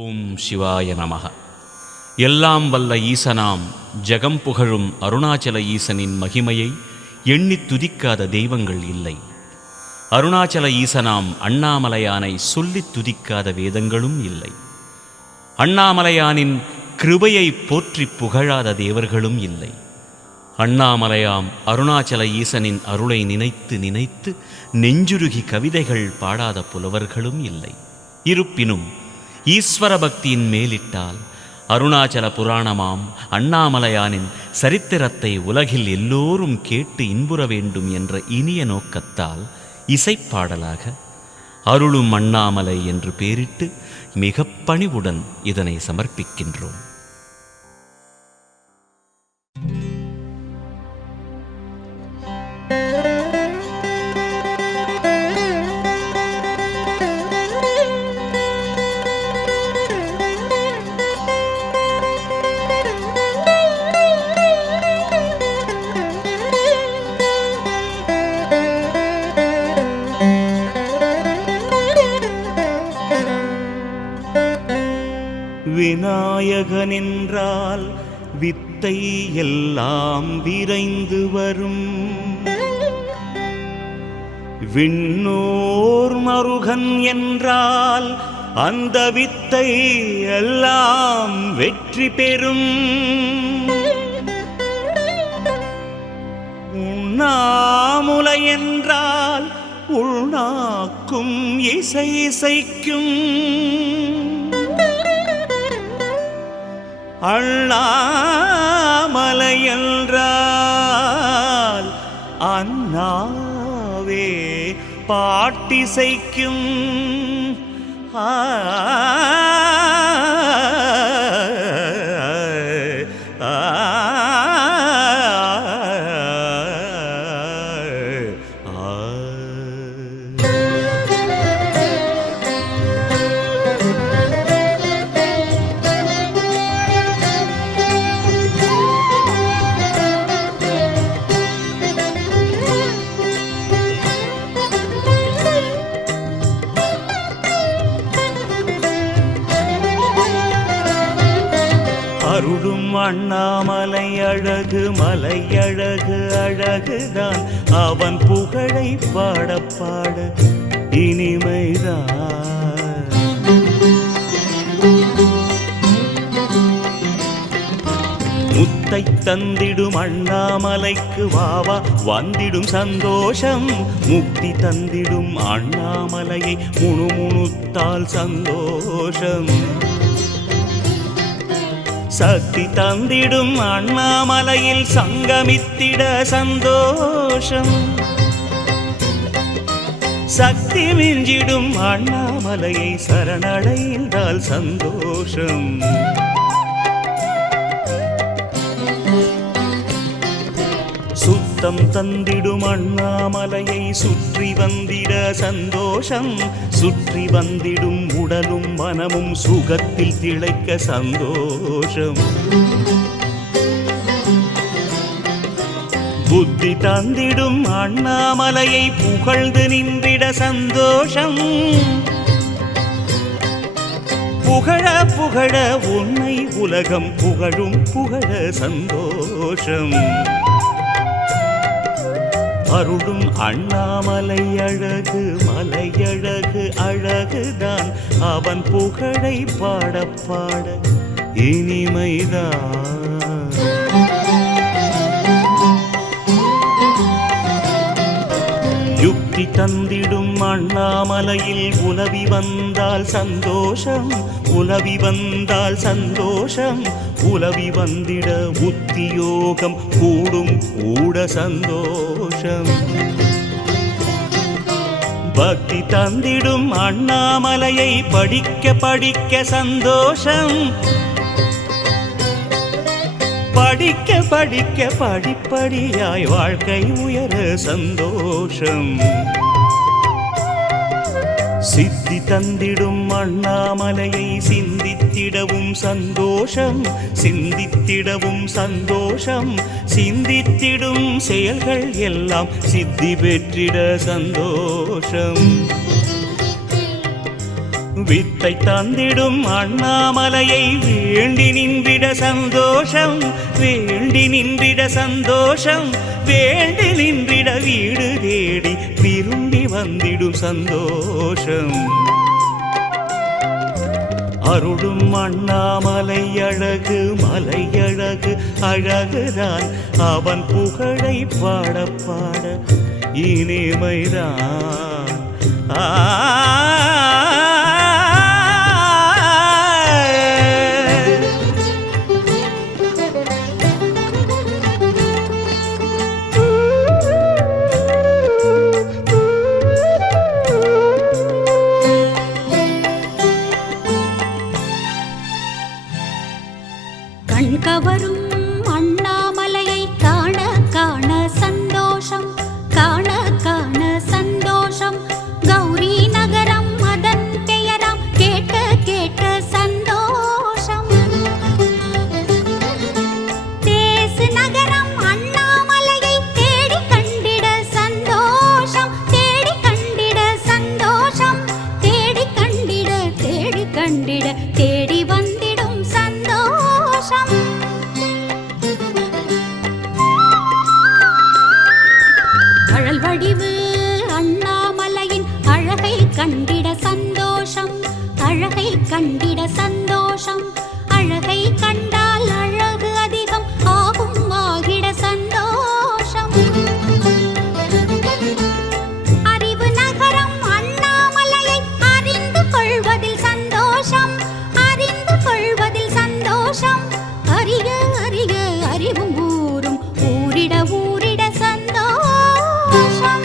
ஓம் சிவாய நமக. எல்லாம் வல்ல ஈசனாம் ஜகம் புகழும் அருணாச்சல ஈசனின் மகிமையை எண்ணித் துதிக்காத தெய்வங்கள் இல்லை. அருணாச்சல ஈசனாம் அண்ணாமலையானை சொல்லித் துதிக்காத வேதங்களும் இல்லை. அண்ணாமலையானின் கிருபையை போற்றி புகழாத தேவர்களும் இல்லை. அண்ணாமலையாம் அருணாச்சல ஈசனின் அருளை நினைத்து நினைத்து நெஞ்சுருகி கவிதைகள் பாடாத புலவர்களும் இல்லை. இருப்பினும் ஈஸ்வர பக்தியின் மேலிட்டால் அருணாச்சல புராணமாம் அண்ணாமலையானின் சரித்திரத்தை உலகில் எல்லோரும் கேட்டு இன்புற வேண்டும் என்ற இனிய நோக்கத்தால் இசைப்பாடலாக அருளும் அண்ணாமலை என்று பேரிட்டு மிக பணிவுடன் இதனை சமர்ப்பிக்கின்றோம். விநாயகனென்றால் வித்தை எல்லாம் விரைந்து வரும். விண்ணோர் மருகன் என்றால் அந்த வித்தை எல்லாம் வெற்றி பெறும். உண்ணாமுலை என்றால் உள்நாக்கும் இசை இசைக்கும். அண்ணாமலை என்றால் அண்ணாவே பாட்டிசைக்கும். அருளும் அண்ணாமலை அழகு மலையழகு அழகுதான். அவன் புகழை பாட பாட இனிமைதான். முத்தை தந்திடும் அண்ணாமலைக்கு வாவா வந்திடும் சந்தோஷம். முக்தி தந்திடும் அண்ணாமலையை முணுமுணுத்தால் சந்தோஷம். சக்தி தந்திடும் அண்ணாமலையில் சங்கமித்திட சந்தோஷம். சக்தி மிஞ்சிடும் அண்ணாமலையை சரணடைந்தால் சந்தோஷம். சுத்தம் தந்திடும் அண்ணாமலையை சுற்றி வந்திட சந்தோஷம். சுற்றி வந்திடும் உடலும் மனமும் சுகத்தில் திளைக்க சந்தோஷம். புத்தி தந்திடும் அண்ணாமலையை புகழ்ந்து நின்றிட சந்தோஷம். புகழ புகழ உன்னை உலகம் புகழும் புகழ சந்தோஷம். அருளும் அண்ணாமலை அழகு மலையழகு அழகுதான். அவன் புகழை பாட பாட இனிமைதான். யுக்தி தந்திடும் அண்ணாமலையில் உலவி வந்தால் சந்தோஷம். உலவி வந்தால் சந்தோஷம். உலவி வந்திட உத்தியோகம் கூடும் கூட சந்தோஷம். பக்தி தந்திடும் அண்ணாமலையை படிக்க படிக்க சந்தோஷம். படிக்க படிக்க படிப்படியாய் வாழ்க்கை உயர சந்தோஷம். சித்தி தந்திடும் அண்ணாமலையை சிந்தித்திடவும் சந்தோஷம். சிந்தித்திடவும் சந்தோஷம். சிந்தித்திடும் செயல்கள் எல்லாம் சித்தி பெற்றிட சந்தோஷம். வித்தை தந்திடும் அண்ணாமலையை வேண்டி நின்றிட சந்தோஷம், வேண்டி நின்றிட சந்தோஷம், வேண்டி நின்றிட வீடு தேடி விரும்பி வந்திடும் சந்தோஷம். அருளும் அண்ணாமலை அழகு, மலை அழகு, அழகுதான் அவன் புகழை பாட பாட இனிமைதான். கண்கவரும் அண்ணாமலையை காண காண சந்தோஷம், காண காண சந்தோஷம். கௌரி நகரம் அதன் பெயராம், கேட்க கேட்க சந்தோஷம். தேசு நகரம் அண்ணாமலையை தேடி கண்டிட சந்தோஷம், தேடி கண்டிட சந்தோஷம், தேடி கண்டிட தேடி கண்டிட தேடி வந்திடும் சந்தோஷம். அழல் வடிவு அண்ணாமலையின் அழகை கண்டிட சந்தோஷம், அழகை கண்டிட சந்தோஷம். அழகை கண்டால் அழகு அதிகம் ஆகும், ஆகிட சந்தோஷம். அறிவு நகரம் அண்ணாமலையை அறிந்து கொள்வதில் சந்தோஷம், அறிந்து கொள்வதில் சந்தோஷம். அறிக அறிக அறிவும் ஊரும், ஊரிட ஊரிட சந்தோஷம்.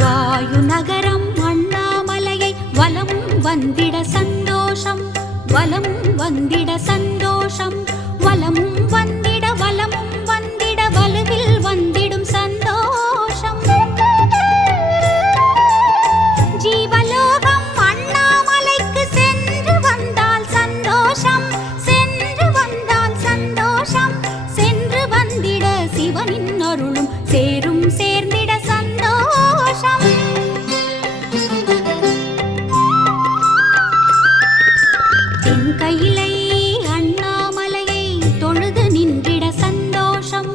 வாயு நகரம் அண்ணாமலையை வலம் வந்திட சந்தோஷம், வலம் வந்திட சந்தோஷம். வலமும் வந்திட வலமும் வந்திட வலுவில் வந்திடும் சந்தோஷம். ஜீவலோகம் அண்ணாமலைக்கு சென்று வந்தால் சந்தோஷம், சென்று வந்தால் சந்தோஷம். சென்று வந்திட சிவனின் அருளும் சேரும், சேர்ந்திட சந்தோஷம். தென்கையிலை அண்ணாமலையை தொழுது நின்றிட சந்தோஷம்,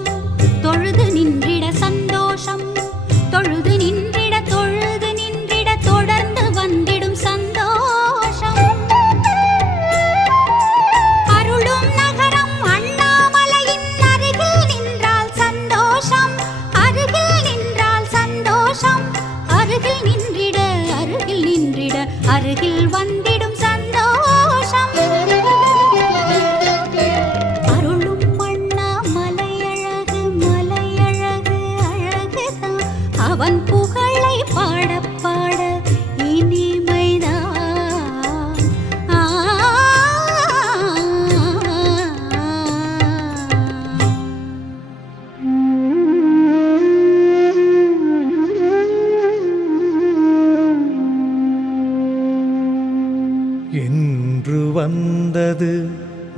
தொழுது நின்றிட சந்தோஷம். தொழுது நின்றிட தொழுது நின்றிட தொடர்ந்து வந்திடும் சந்தோஷம். அருளும் நகரம் அண்ணாமலையின் அருகில் நின்றால் சந்தோஷம், அருகில் நின்றால் சந்தோஷம். அருகில் நின்றிட அருகில் நின்றிட அருகில் வந்திடும் சந்தோஷம். அருளும் அண்ணாமலை அழகு, மலை அழகு, அழகுதான் அவன் புகழை பாட பாட இனிமைதான். என்று வந்தது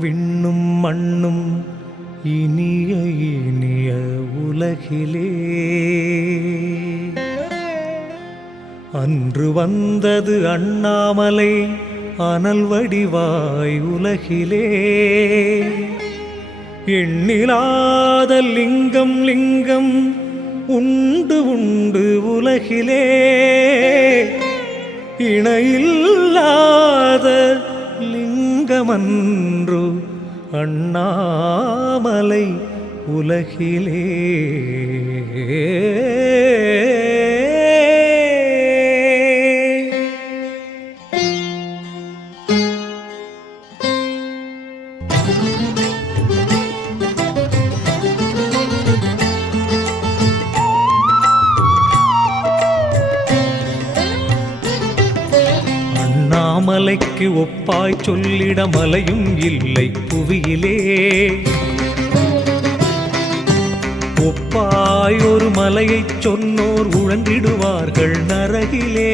விண்ணும் மண்ணும் இனிய இனிய உலகிலே, அன்று வந்தது அண்ணாமலை அனல் வடிவாய் உலகிலே. எண்ணிலாத லிங்கம் லிங்கம் உண்டு உண்டு உலகிலே, இணையில்லாத லிங்கமன்று அண்ணாமலை உலகிலே. அண்ணாமலைக்கு ஒப்பாய் சொல்லிட மலையும் இல்லை புவியிலே. ஒப்பாய் ஒரு மலையைச் சொன்னோர் உழந்திடுவார்கள் நரகிலே.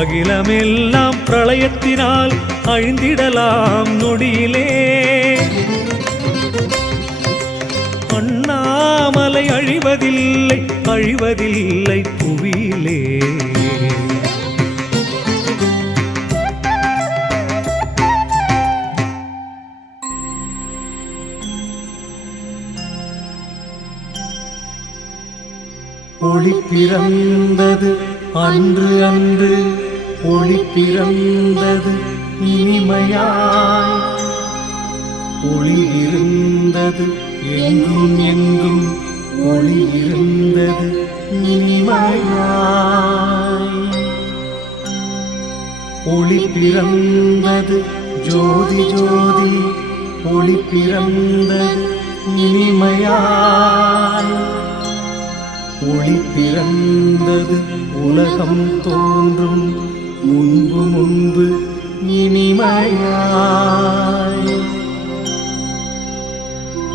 அகிலமெல்லாம் பிரளயத்தினால் அழிந்திடலாம் நொடியிலே. அண்ணா அண்ணாமலை அழிவதில்லை அழிவதில்லை புவியிலே. ஒளி பிறந்தது அன்று அன்று ஒளி பிறந்தது இனிமையாய், ஒளி இருந்தது எங்கும் எங்கும் ஒளி இருந்தது இனிமையாய். ஒளி பிறந்தது ஜோதி ஜோதி ஒளி பிறந்தது இனிமையாய், ஒளி பிறந்தது உலகம் தோன்றும் முன்பு முன்பு இனிமையாய்.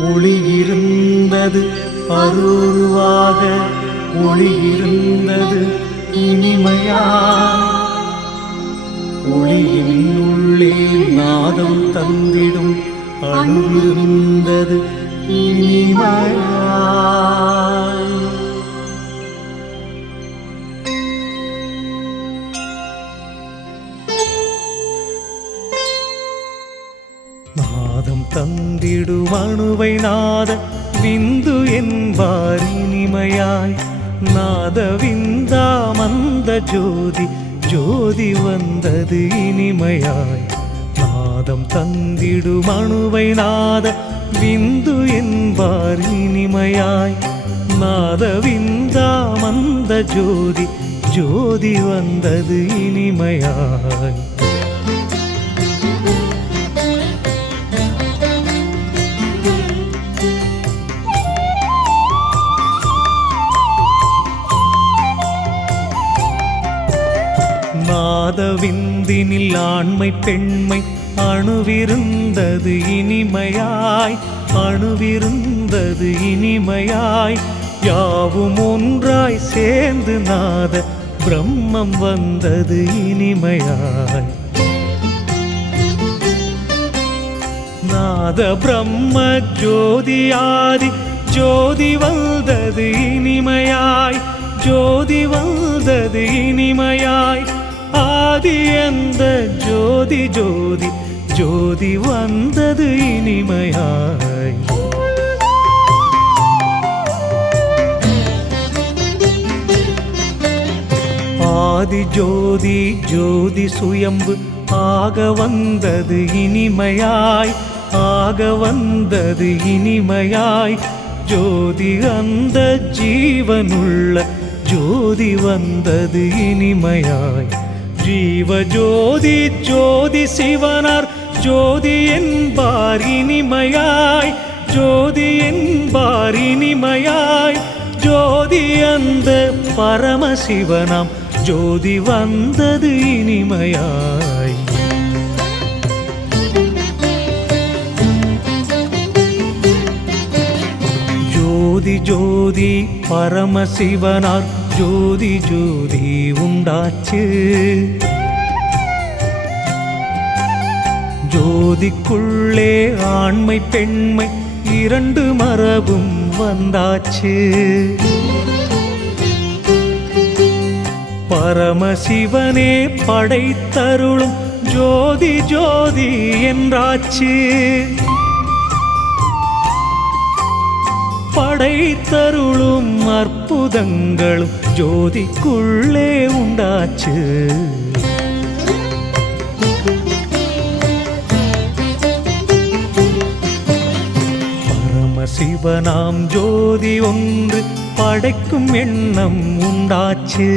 ஒளி இருந்தது அருவாக ஒளி இருந்தது இனிமையாய், ஒளியின் உள்ளே நாதம் தந்திடும் அணுவிருந்தது இனிமையாய். நாதம் தந்திடும் அணுவை நாத விந்து என்பார் இனிமையாய், நாத விந்தா மந்த ஜோதி ஜோதி வந்தது இனிமையாய். நாதம் தந்திடும் அணுவை நாத விந்து என்பார் இனிமையாய், நாத விந்தா மந்த ஜோதி ஜோதி வந்தது இனிமையாய். நாதவிந்தினில் ஆண்மை பெண்மை அணுவிருந்தது இனிமையாய், அணுவிருந்தது இனிமையாய். யாவும் ஒன்றாய் சேர்ந்து நாத பிரம்மம் வந்தது இனிமையாய். நாத பிரம்ம ஜோதியாதி ஜோதி வந்தது இனிமையாய், ஜோதி வந்தது இனிமையாய். ஆதி அந்த ஜோதி ஜோதி ஜோதி வந்தது இனிமையாய். ஆதி ஜோதி ஜோதி சுயம்பு ஆக வந்தது இனிமையாய், ஆக வந்தது இனிமையாய். ஜோதி அந்த ஜீவனுள்ள ஜோதி வந்தது இனிமையாய். ஜீவ ஜோதி ஜோதி சிவனார் ஜோதி என்பார் இனிமையாய், ஜோதி என்பார் இனிமையாய். ஜோதி அந்த பரமசிவனாம் ஜோதி வந்தது இனிமையாய். ஜோதி ஜோதி பரமசிவனார் ஜோதி ஜோதி உண்டாச்சு. ஜோதிக்குள்ளே ஆண்மை பெண்மை இரண்டு மரபும் வந்தாச்சு. பரமசிவனே படைத்தருளும் ஜோதி ஜோதி என்றாச்சு. படைத்தருளும் அற்புதங்களும் ஜோதிக்குள்ளே உண்டாச்சு. பரமசிவனாம் ஜோதி ஒன்று படைக்கும் எண்ணம் உண்டாச்சு.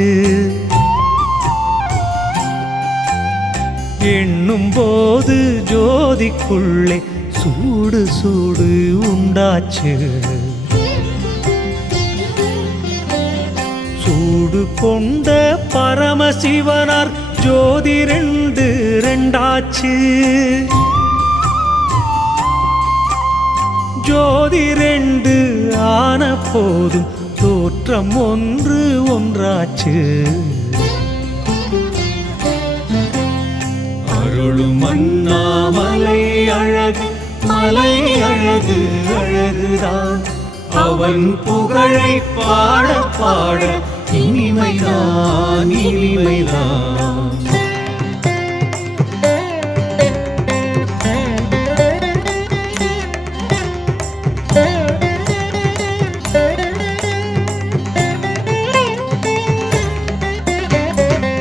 எண்ணும் போது ஜோதிக்குள்ளே சூடு சூடு உண்டாச்சு. சூடு கொண்ட பரமசிவனார் ஜோதி ரெண்டு ரெண்டாச்சு. ஜோதி ரெண்டு ஆன போதும் தோற்றம் ஒன்று ஒன்றாச்சு. அருளும் அண்ணாமலை அழகு மலை அழகு அழகுதான், அவன் புகழை பாட பாட இனிமைதான் இனிமைதான்.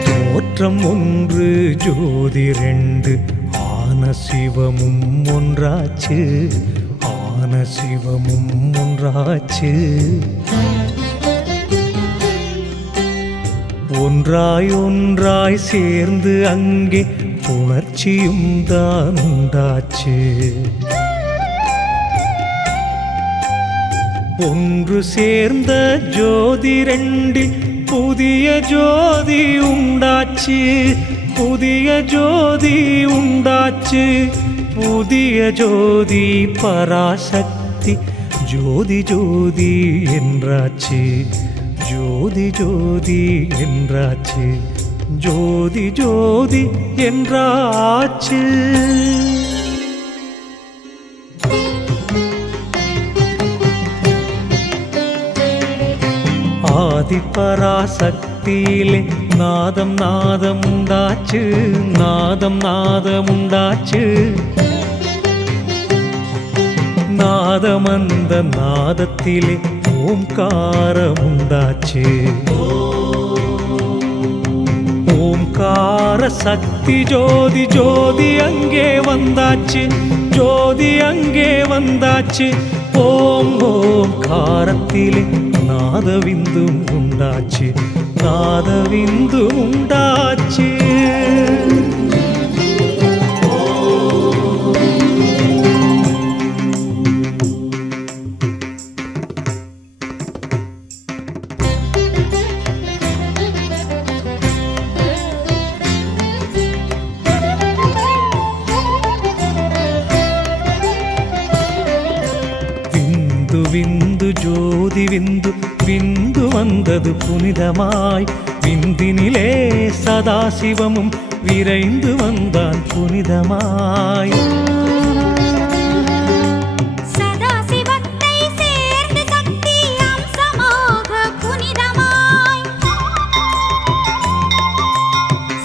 தோற்றம் ஒன்று ஜோதி ரெண்டு ஆன சிவமும் ஒன்றாச்சு, ஆன சிவமும் ஒன்றாச்சு. ஒன்றாய் ஒன்றாய் சேர்ந்து அங்கே உணர்ச்சியும் தான் உண்டாச்சு. ஒன்று சேர்ந்த ஜோதி ரெண்டில் புதிய ஜோதி உண்டாச்சு, புதிய ஜோதி உண்டாச்சு. புதிய ஜோதி பராசக்தி ஜோதி ஜோதி என்றாச்சு, ஜோதி ஜோதி என்றாச்சு, ஜோதி ஜோதி என்றாச்சு. ஆதிபராசக்தியிலே நாதம் நாதம் உண்டாச்சு, நாதம் நாதம் உண்டாச்சு. நாதம் அந்த நாதத்திலே ஓம்காரம் உண்டாச்சு. ஓம்கார சக்தி ஜோதி ஜோதி அங்கே வந்தாச்சு, ஜோதி அங்கே வந்தாச்சு. ஓம் ஓம்காரத்திலே நாதவிந்தும் உண்டாச்சு, நாதவிந்தும் உண்டாச்சு. விந்து விந்து ஜோதி விந்து, விந்து வந்தது புனிதமாய். விந்தினிலே சதாசிவமும் விரைந்து வந்தான் புனிதமாய். சதாசிவத்தை சேர்ந்து சக்தி அம்சமாக புனிதமாய்.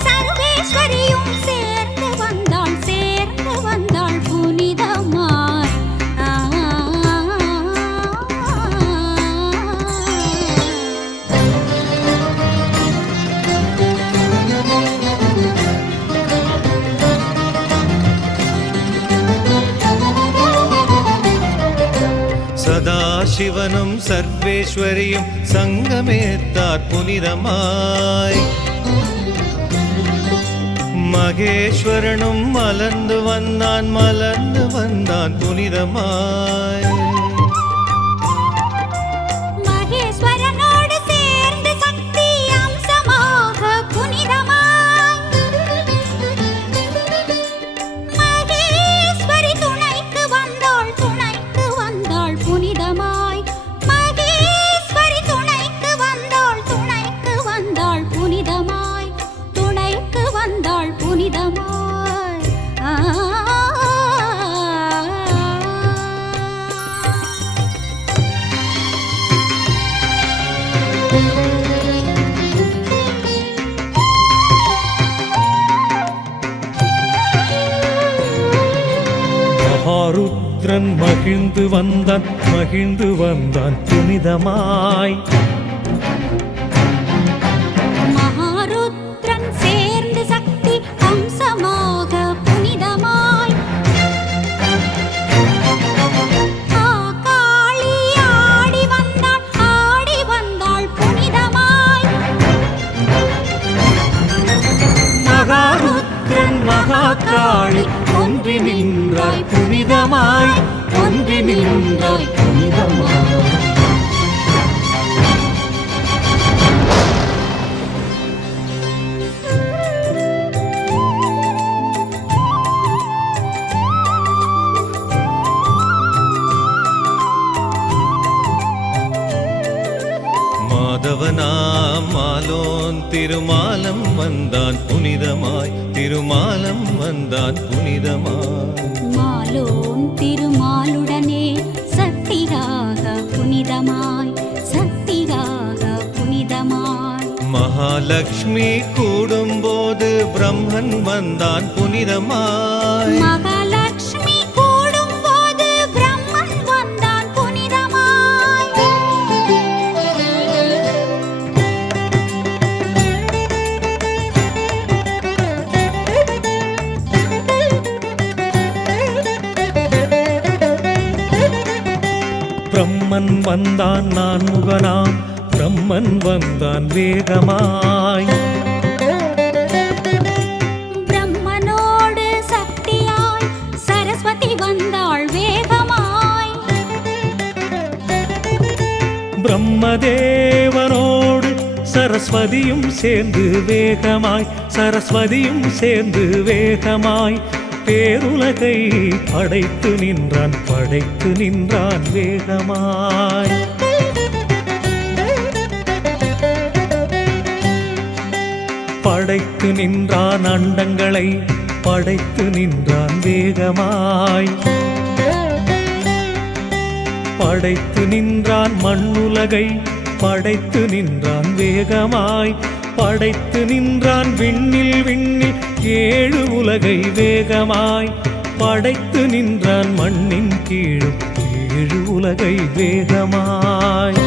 சர்வேஸ்வரியும் சேர்ந்து வந்தாள், சேர்ந்து வந்தாள் புனிதமாய். சதாசிவனும் சர்வேஸ்வரியும் சங்கமேத்தார் புனிதமாய். மகேஸ்வரனும் மலர்ந்து வந்தான், மலர்ந்து வந்தான் புனிதமாய். மகேஸ்வரனோடு சேர்ந்து சக்தி அம்சமாக புனிதமாய். மகேஸ்வரி துணைக்கு வந்தாள், துணைக்கு வந்தாள் புனிதமாய். மகேஸ்வரி துணைக்கு வந்தாள், துணைக்கு வந்தாள் புனிதமாய், துணைக்கு வந்தாள் புனிதமாய். மகாருத்ரன் மகிழ்ந்து வந்தான், மகிழ்ந்து வந்தான் புனிதமாய். மகாருத்ரன் சேர்ந்து சக்தி அம்சமாக புனிதமாய். காளி ஆடி வந்தாள், ஆடி வந்தாள் புனிதமாய். மகாருத்ரன் மகாகாளி ஒன்றி நின்றாய் புனிதமாய், ஒன்றி நின்றாய் புனிதமாய். மாதவனாம் மாலோன் திருமாலம் வந்தான் புனிதமாய், திருமாலம் வந்தான் புனிதமாய். மாலோன் திருமாலுடனே சக்தியாக புனிதமாய். புனிதமாய் சக்தியாக புனிதமாய் மகாலட்சுமி கூடும்போது பிரம்மன் வந்தான் புனிதமாய் மகாலட்சுமி கூடும்போது பிரம்மன் வந்தான் புனிதமாய் பிரம்மன் வந்தான் நான் முகனாம் பிரம்மன் வந்தான் வேகமாய் பிரம்மனோடு சக்தியாய் சரஸ்வதி வந்தாள் வேகமாய் பிரம்மதேவனோடு சரஸ்வதியும் சேர்ந்து வேகமாய் சரஸ்வதியும் சேர்ந்து வேகமாய் பேருலகை படைத்து நின்றான் வேகமாய் படைத்து நின்றான் அண்டங்களை படைத்து நின்றான் வேகமாய் படைத்து நின்றான் மண்ணுலகை படைத்து நின்றான் வேகமாய் படைத்து நின்றான் விண்ணில் ஏழு உலகை வேகமாய் படைத்து நின்றான் மண்ணின் கீழும் ஏழு உலகை வேகமாய்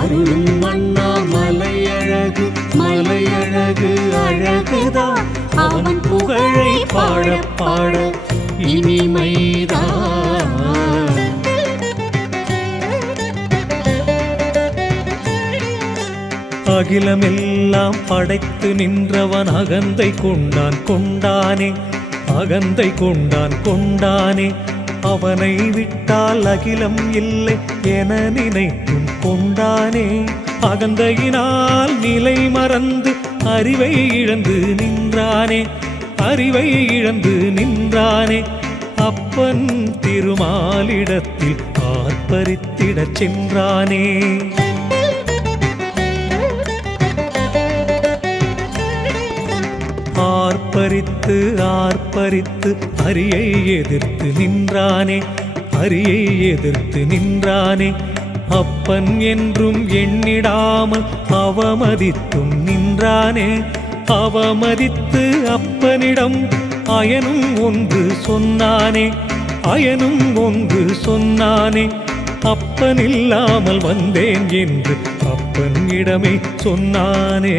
அருளும் மன்னா மலையழகு மலையழகு அழகுதான் அவன் புகழை பாட பாட இனிமைதான் அகிலமெல்லாம் படைத்து நின்றவன் அகந்தை கொண்டானே அவனை விட்டால் அகிலம் இல்லை என நினைத்தும் கொண்டானே அகந்தையினால் நிலை மறந்து அறிவை இழந்து நின்றானே அப்பன் திருமாலிடத்தில் ஆர்ப்பரித்திடச் சென்றானே ஆர்ப்பரித்து அரியை எதிர்த்து நின்றானே அப்பன் என்றும் எண்ணிடாமல் அவமதித்தும் நின்றானே அவமதித்து அப்பனிடம் அயனும் ஒன்று சொன்னானே அப்பனில்லாமல் வந்தேன் என்று அப்பனிடமே சொன்னானே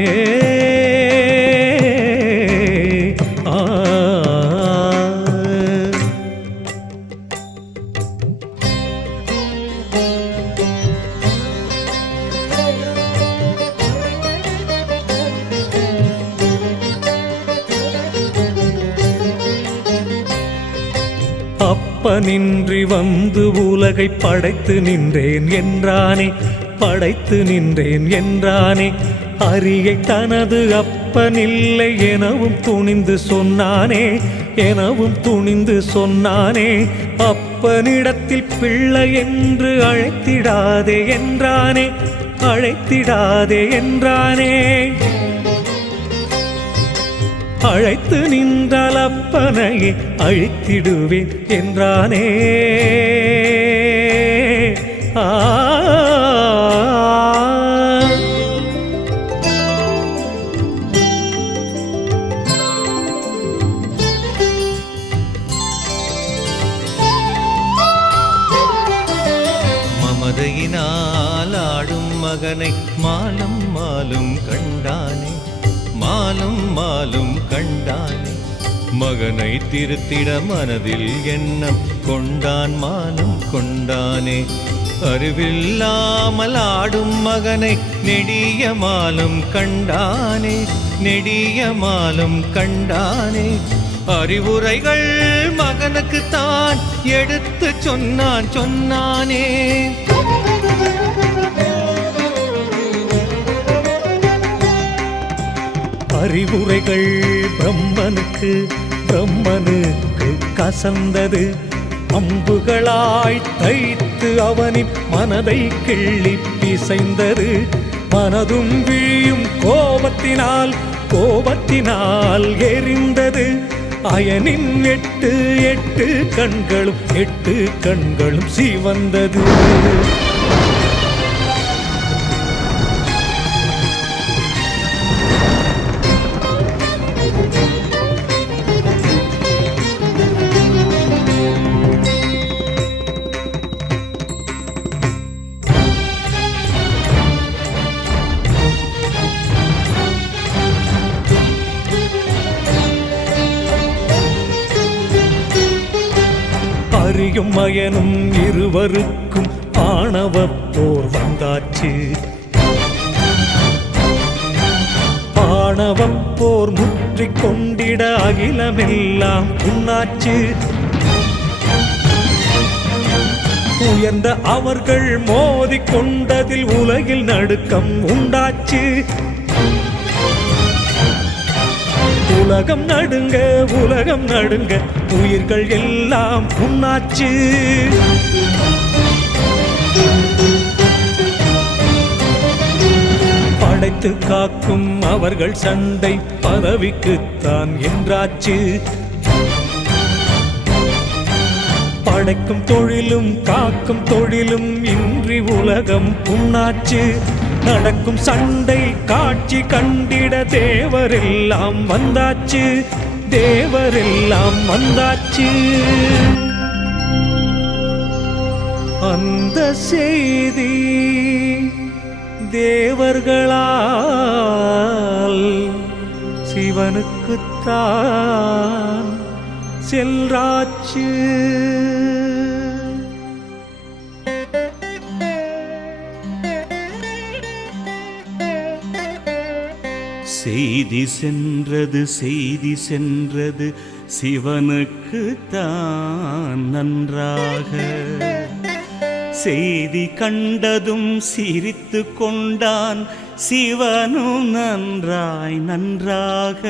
அப்பனின்றி வந்து உலகை படைத்து நின்றேன் என்றானே அரியை தனது அப்பனில்லை எனவும் துணிந்து சொன்னானே அப்பனிடத்தில் பிள்ளை என்று அழைத்திடாதே என்றானே அழைத்து நின்றால் அப்பனையே அழித்திடுவேன் என்றானே மமதையினால் ஆடும் மகனை மாலும் கண்டானே மகனை திருத்திட மனதில் எண்ணம் கொண்டானே அறிவில்லாமல் ஆடும் மகனை நெடிய மாலும் கண்டானே அறிவுரைகள் மகனுக்கு தான் எடுத்து சொன்னானே அறிவுரைகள் பிரம்மனுக்கு கசந்தது அம்புகளாய் தைத்து அவனின் மனதை கிள்ளி பிசைந்தது மனதும் விழியும் கோபத்தினால் எரிந்தது அயனின் எட்டு எட்டு கண்களும் சிவந்தது. அரியும் மயனும் இருவருக்கும் ஆணவப் போர் வந்தாச்சு. ஆணவப் போர் முற்றிக் கொண்டிட அகிலமெல்லாம் புண்ணாச்சு. உயர்ந்த அவர்கள் மோதிக் கொண்டதில் உலகில் நடுக்கம் உண்டாச்சு. உலகம் நடுங்க உயிர்கள் எல்லாம் புண்ணாச்சு. படைத்து காக்கும் அவர்கள் சண்டை பதவிக்குத்தான் என்றாச்சு. படைக்கும் தொழிலும் காக்கும் தொழிலும் இன்றி உலகம் புண்ணாச்சு. நடக்கும் சண்டை காட்சி கண்டிட தேவரெல்லாம் வந்தாச்சு. தேவரெல்லாம் வந்தாச்சு. அந்த செய்தி தேவர்களால் சிவனுக்குத்தான் சென்றாச்சு. செய்தி சென்றது சிவனுக்கு தான் நன்றாக. செய்தி கண்டதும் சிரித்து கொண்டான் சிவனும் நன்றாக.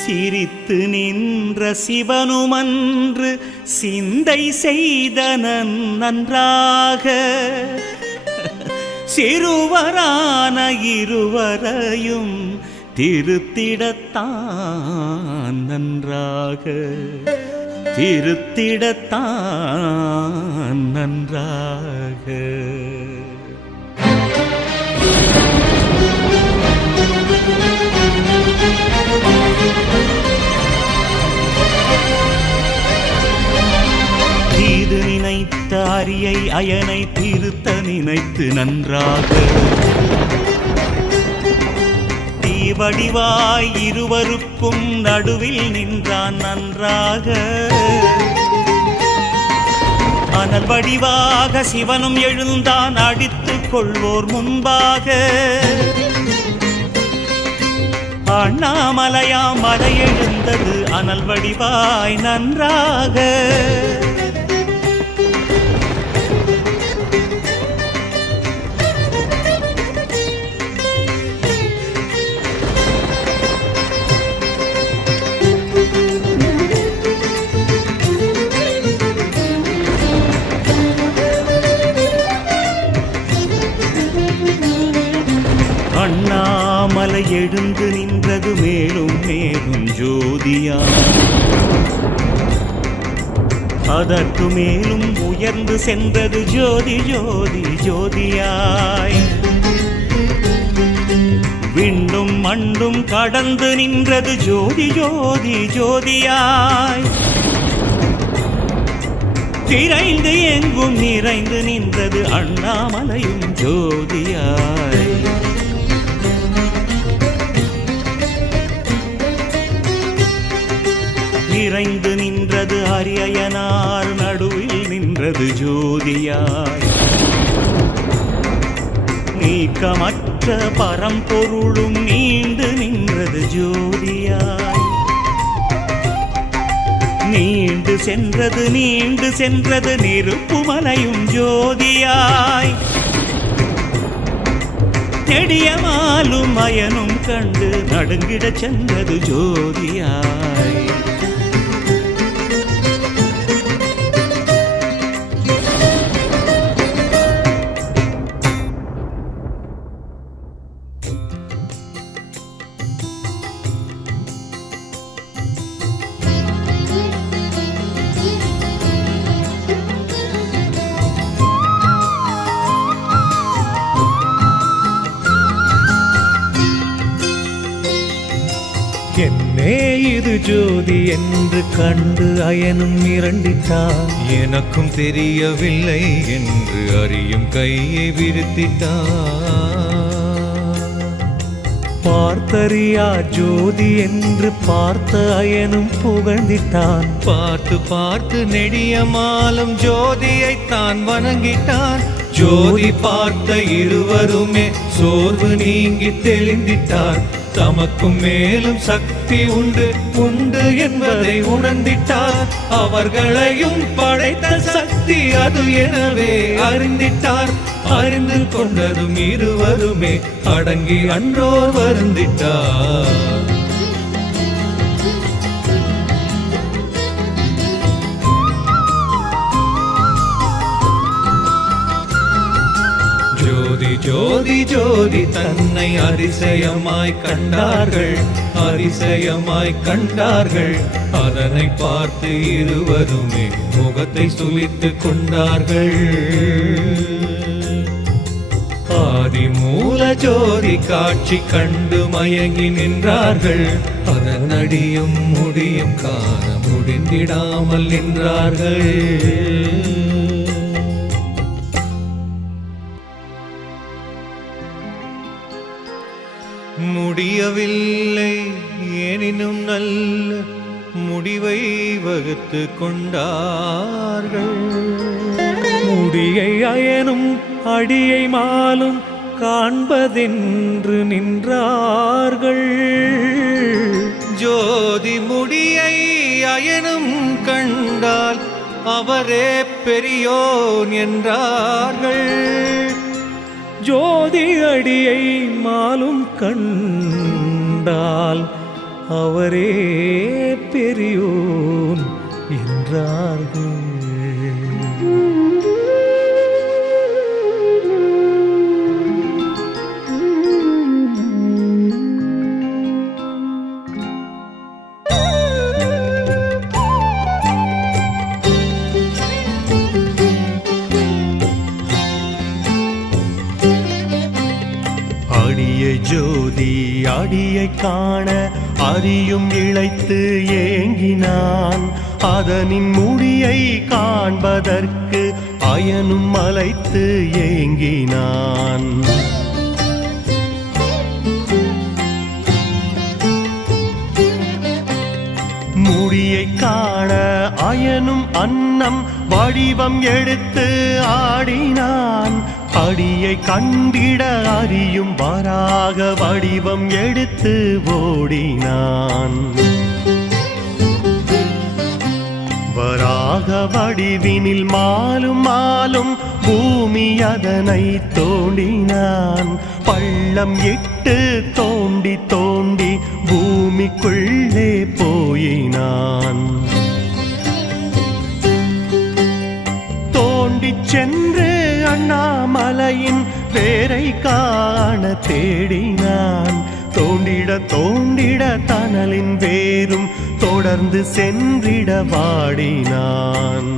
சிரித்து நின்ற சிவனுமன்று சிந்தை செய்தனன் நன்றாக. சிறுவரான இருவரையும் திருத்திடத்தான் நன்றாக. திருத்திடத்தான் நன்றாக. தீது நினைத்த அரியை அயனை திருத்த நினைத்து நன்றாக. தீவடிவாய் இருவருக்கும் நடுவில் நின்றான் நன்றாக. அனல் வடிவாக சிவனும் எழுந்தான் அடித்துக் கொள்வோர் முன்பாக. அண்ணாமலையாம் மலை எழுந்தது அனல் வடிவாய் நன்றாக. அண்ணாமலை எழுந்து நின்றது மேலும் மேலும் ஜோதியா. அதற்கு மேலும் உயர்ந்து சென்றது ஜோதி ஜோதி ஜோதியாய். விண்டும் மண்டும் கடந்து நின்றது ஜோதி ஜோதி ஜோதியாய். திரைந்து எங்கும் நிறைந்து நின்றது அண்ணாமலையும் ஜோதியாய். நிறைந்து நின்றது அரியனார் நடுவில் நின்றது ஜோதியாய். நீக்கமற்ற பரம்பொருளும் நீண்டு நின்றது ஜோதியாய். நீண்டு சென்றது நெருப்புமலையும் ஜோதியாய். நெடியமாலும் மயனும் கண்டு நடுங்கிடச் சென்றது ஜோதியாய். இது ஜோதி என்று கண்டு அயனும் மிரண்டிட்டான். எனக்கும் தெரியவில்லை என்று அறியும் கையை விரித்திட்டான். பார்த்தறியா ஜோதி என்று பார்த்த அயனும் புகழ்ந்திட்டான். பார்த்து பார்த்து நெடியமாலும் ஜோதியைத்தான் வணங்கிட்டான். ஜோதி பார்த்த இருவருமே சோர்வு நீங்கி தெளிந்திட்டார். தமக்கும் மேலும் சக்தி உண்டு உண்டு என்பதை உணர்ந்திட்டார். அவர்களையும் படைத்த சக்தி அது எனவே அறிந்திட்டார். அறிந்து கொண்டதும் இருவருமே அடங்கி அன்றோர் வருந்திட்டார். ஜோதி ஜோதி ஜோதி தன்னை அதிசயமாய் கண்டார்கள். அதிசயமாய் கண்டார்கள். அதனை பார்த்து இருவருமே முகத்தை சுளித்து கொண்டார்கள். ஆதிமூல ஜோதி காட்சி கண்டு மயங்கி நின்றார்கள். அதன் அடியும் முடியும் காண முடிந்திடாமல் நின்றார்கள். முடியவில்லை எனினும் நல்ல முடிவை வகுத்து கொண்டார்கள். முடியை அயனும் அடியை மாலும் காண்பதென்று நின்றார்கள். ஜோதி முடியை அயனும் கண்டால் அவரே பெரியோன் என்றார்கள். ஜோதி அடியை மாலும் கண்டால் அவரே பெரியோன் என்றார்கள். ஜோதி அடியை காண அறியும் இழைத்து ஏங்கினான். அதனின் முடியை காண்பதற்கு அயனும் மலைத்து ஏங்கினான். முடியை காண அயனும் அன்னம் வடிவம் எடுத்து ஆடினான். அடியை கண்டிட அறியும் வராக வடிவம் எடுத்து ஓடினான். வராக வடிவினில் மாலும் மாலும் பூமி அதனை தோண்டினான். பள்ளம் இட்டு தோண்டி தோண்டி பூமிக்குள்ளே போயினான். தோண்டி சென்று அண்ணாமலையின் வேரை காண தேடினான். தோண்டிட தோண்டிட தணலின் வேரும் தொடர்ந்து சென்றிட வாடினான்.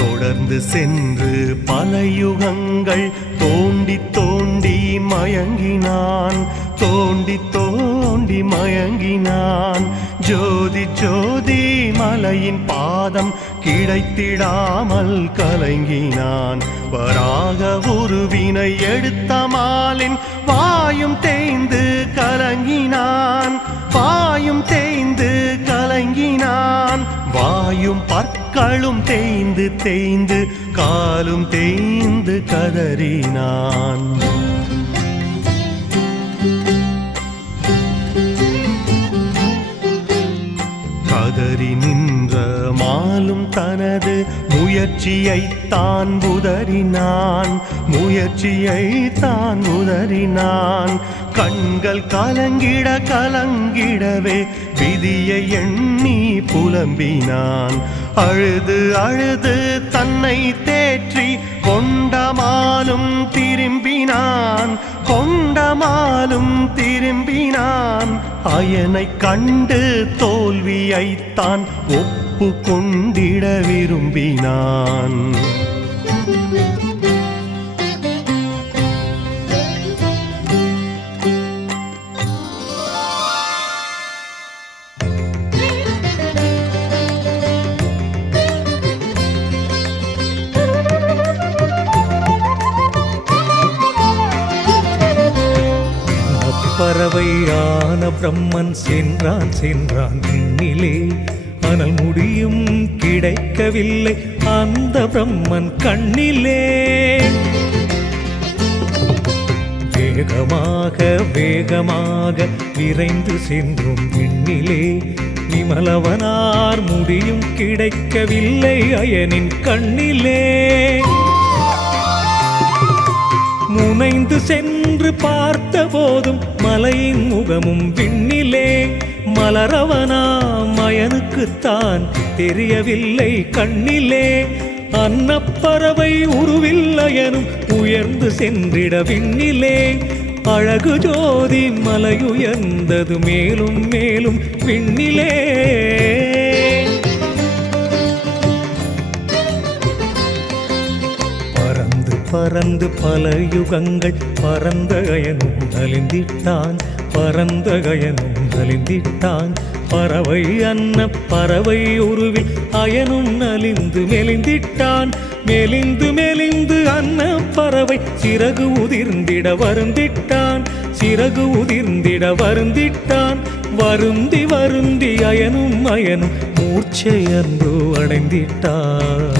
தொடர்ந்து சென்று பல யுகங்கள் தோண்டி தோண்டி மயங்கினான். தோண்டி தோண்டி மயங்கினான். ஜோதி ஜோதி மலையின் பாதம் கிடைத்திடாமல் கலங்கினான். வராக உருவினை எடுத்த மாலின் வாயும் தேய்ந்து கலங்கினான். வாயும் தேய்ந்து கலங்கினான். வாயும் பற்களும் தேய்ந்து தேய்ந்து காலும் தேய்ந்து கதறினான். கதறி நின்ற மாலும் தனது முயற்சியைத்தான் உதறினான். முயற்சியைத்தான் உதறினான். கண்கள் கலங்கிட கலங்கிடவே விதியை எண்ணி புலம்பினான். அழுது அழுது தன்னை தேற்றி கொண்டமாலும் திரும்பினான். கொண்ட தைரியமாலும் திரும்பினான். அயனை கண்டு தோல்வியைத்தான் ஒப்பு கொண்டிட விரும்பினான். பறவையான பிரம்மன் சென்றான் சென்றான் விண்ணிலே. ஆனால் முடியும் கிடைக்கவில்லை அந்த பிரம்மன் கண்ணிலே. வேகமாக வேகமாக விரைந்து சென்றும் விண்ணிலே. விமலவனார் முடியும் கிடைக்கவில்லை அயனின் கண்ணிலே. முனைந்து சென்று பார்த்த போதும் மலையின் முகமும் விண்ணிலே. மலரவனாம் மயனுக்குத்தான் தெரியவில்லை கண்ணிலே. அன்னப்பறவை உருவில்லையனும் உயர்ந்து சென்றிட விண்ணிலே. அழகு ஜோதி மலையுயர்ந்தது மேலும் மேலும் விண்ணிலே. பறந்து பல யுகங்கள் பறந்த அயனும் நலிந்திட்டான். பறந்த அயனும் நலிந்திட்டான். பறவை அன்ன பறவை உருவில் அயனும் நலிந்து மெலிந்திட்டான். மெலிந்து மெலிந்து அன்ன பறவை சிறகு உதிர்ந்திட வருந்திட்டான். சிறகு உதிர்ந்திட வருந்திட்டான். வருந்தி வருந்தி அயனும் மூர்ச்சையன்று அடைந்திட்டான்.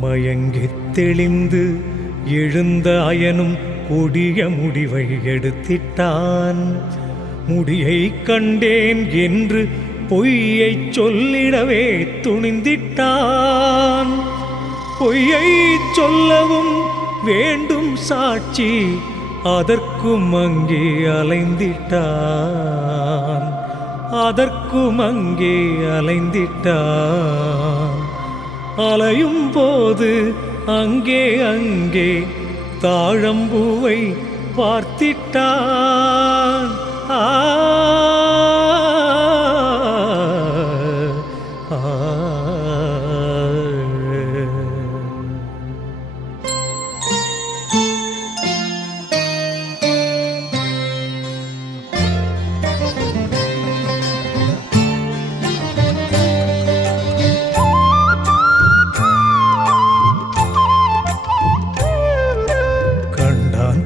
மயங்கித் தெளிந்து எழுந்த அயனும் கொடிய முடிவை எடுத்திட்டான். முடியை கண்டேன் என்று பொய்யை சொல்லிடவே துணிந்திட்டான். பொய்யை சொல்லவும் வேண்டும் சாட்சி அதற்கும் அங்கே அலைந்திட்டான். அதற்கும் அங்கே அலைந்திட்டான். அலையும் போது அங்கே அங்கே தாழம்பூவை பார்த்திட்டான். ஆ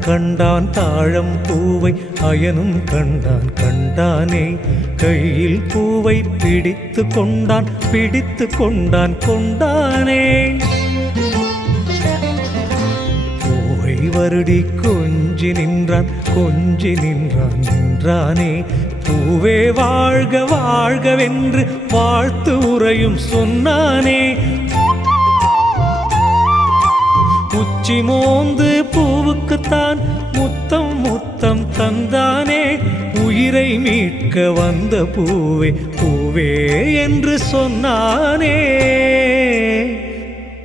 கண்டான் தாழம் பூவை அயனும் கண்டான் கண்டானே. கையில் பூவை பிடித்து கொண்டான் பிடித்து கொண்டான் கொண்டானே. பூவை வருடி கொஞ்சி நின்றான் கொஞ்சி நின்றான் நின்றானே. பூவே வாழ்க வாழ்கவென்று வாழ்த்து உரையும் சொன்னானே. உச்சி மோந்து பூவுக்குத்தான் முத்தம் முத்தம் தந்தானே. உயிரை மீட்க வந்த பூவே பூவே என்று சொன்னானே.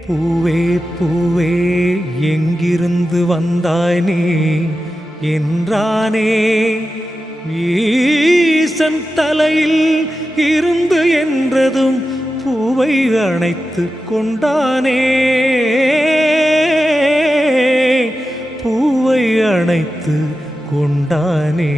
பூவே பூவே எங்கிருந்து வந்தாய் நீ என்றானே. ஈசன் தலையில் இருந்து என்றதும் பூவை அணைத்து கொண்டானே. பூவை அணைத்து கொண்டானே.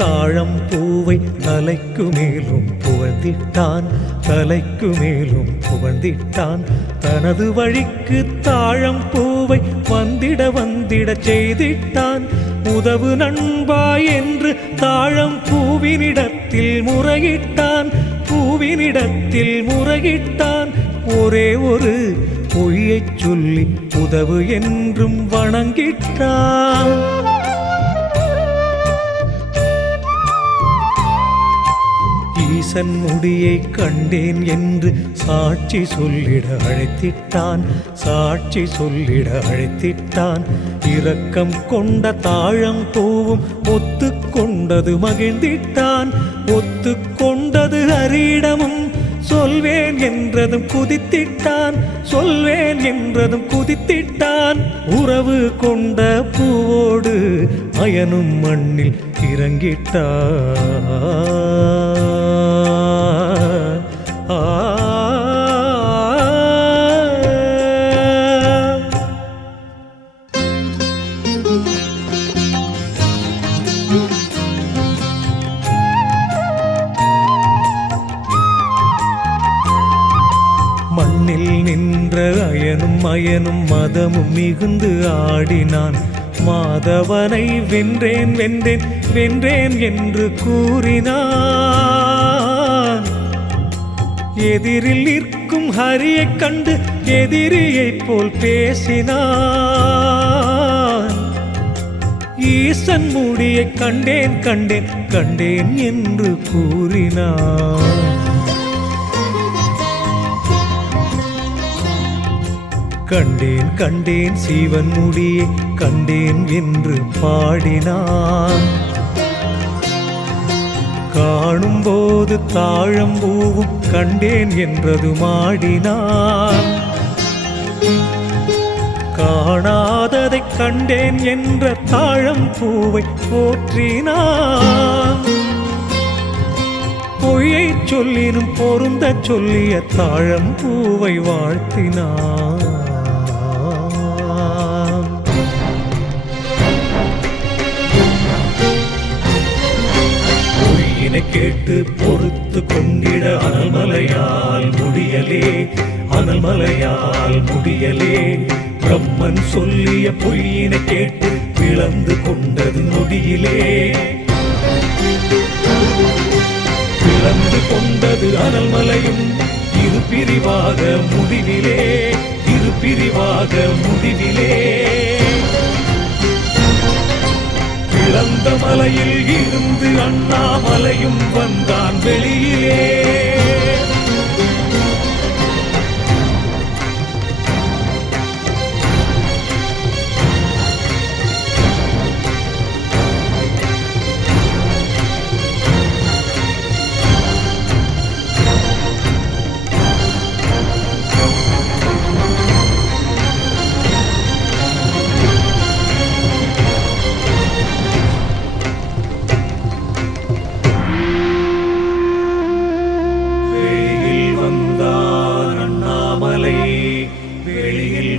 தாழம் பூவை தலைக்கு மேலும் புகழ்ந்திட்டான். தலைக்கு மேலும் புகழ்ந்திட்டான். தனது வழிக்கு தாழம் பூவை வந்திட வந்திட செய்திட்டான். உதவு நண்பா என்று தாழம் பூவினிடத்தில் முறையிட்டான். பூவினிடத்தில் முறையிட்டான். ஒரே ஒரு பொய்யைச் சொல்லி உதவு என்றும் வணங்கிட்டான். ஈசன் முடியை கண்டேன் என்று சாட்சி சொல்லிட அழைத்திட்டான், சாட்சி சொல்லிட அழைத்திட்டான். இரக்கம் கொண்ட தாழம் பூவும் ஒத்துக்கொண்டது மகிழ்ந்திட்டான், ஒத்துக்கொண்டது ஹரியிடமும் சொல்வேன் என்றதும் குதித்திட்டான், சொல்வேன் என்றதும் குதித்திட்டான். உறவு கொண்ட பூவோடு அயனும் மண்ணில் இறங்கிட்டான். மண்ணில் நின்ற அயனும் மதமும் மிகுந்து ஆடினான். மாதவனை வென்றேன் வென்றேன் வென்றேன் என்று கூறினான். எதிரில் நிற்கும் ஹரியைக் கண்டு எதிரியைப் போல் பேசினான். ஈசன் முடியை கண்டேன் கண்டேன் கண்டேன் என்று கூறினான். கண்டேன் கண்டேன் சிவன் முடியை கண்டேன் என்று பாடினான். காணும்போது தாழம்பூவும் கண்டேன் என்றது மாடினான். காணாததை கண்டேன் என்ற தாழம்பூவை போற்றினான். பொய்யை சொல்லினும் பொருந்த சொல்லிய தாழம்பூவை வாழ்த்தினான். கேட்டு பொறுத்து கொண்டிட அனல்மலையால் முடியலே, அனல்மலையால் முடியலே. பிரம்மன் சொல்லிய பொய்யினை கேட்டு பிளந்து கொண்டது நொடியிலே, பிளந்து கொண்டது அனல்மலையும் இரு பிரிவாக முடிவிலே, இரு பிரிவாக முடிவிலே. இழந்த மலையில் இருந்து அண்ணாமலையும் வந்தான் வெளியிலே.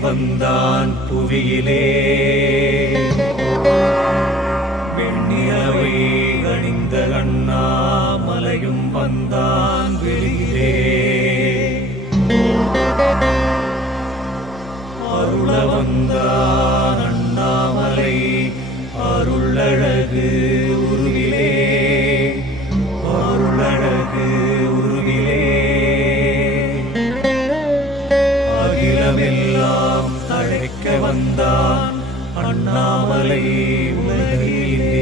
வந்தான் புவியிலே, வெண்ணிலவை அணிந்த அண்ணாமலையும் வந்தான் வெளியிலே. அருள வந்தான் அண்ணாமலை அருளழகு உருவிலே, அருளழகு உருவிலே. அகிலமெல்லாம் தழைக்க வந்தான் அண்ணாமலை உலகிலே.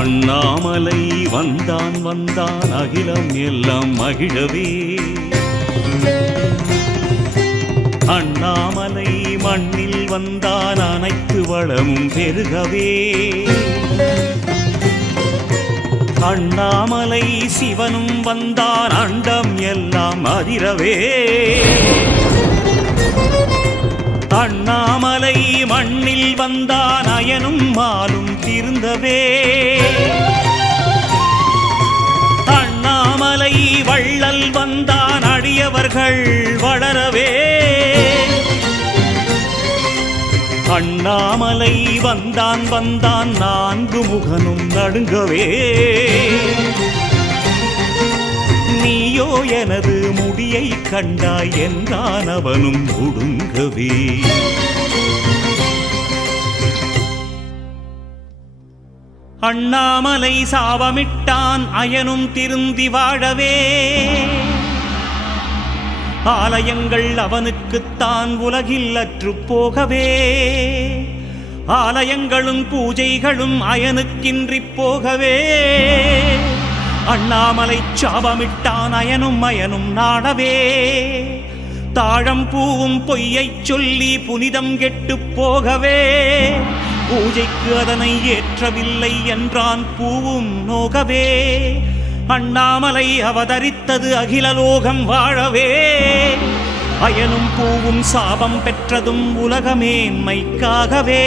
அண்ணாமலை வந்தான் வந்தான் அகிலம் எல்லாம் மகிழவே. அண்ணாமலை மண்ணில் வந்தான் அனைத்து வளமும் பெருகவே. அண்ணாமலை சிவனும் வந்தான் அண்டம் எல்லாம் அதிரவே. அண்ணாமலை மண்ணில் வந்தான் அயனும் மாலும் திருந்தவே. அண்ணாமலை வள்ளல் வந்தான் அடியவர்கள் வளரவே. அண்ணாமலை வந்தான் வந்தான் நான்கு முகனும் நடுங்கவே. நீயோ எனது முடியை கண்டாய் என்றான் அவனும் ஒடுங்கவே. அண்ணாமலை சாபமிட்டான் அயனும் திருந்தி வாழவே. ஆலயங்கள் அவனுக்குத்தான் உலகில் அற்றுப் போகவே. ஆலயங்களும் பூஜைகளும் அயனுக்கின்றிப் போகவே. அண்ணாமலை சாபமிட்டான் அயனும் நாடவே. தாழம் பூவும் பொய்யைச் சொல்லி புனிதம் கெட்டுப் போகவே. பூஜைக்கு அதனை ஏற்றவில்லை என்றான் பூவும் நோகவே. அண்ணாமலை அவதரித்தது அகிலலோகம் வாழவே. அயனும் பூவும் சாபம் பெற்றதும் உலகமேன்மைக்காகவே.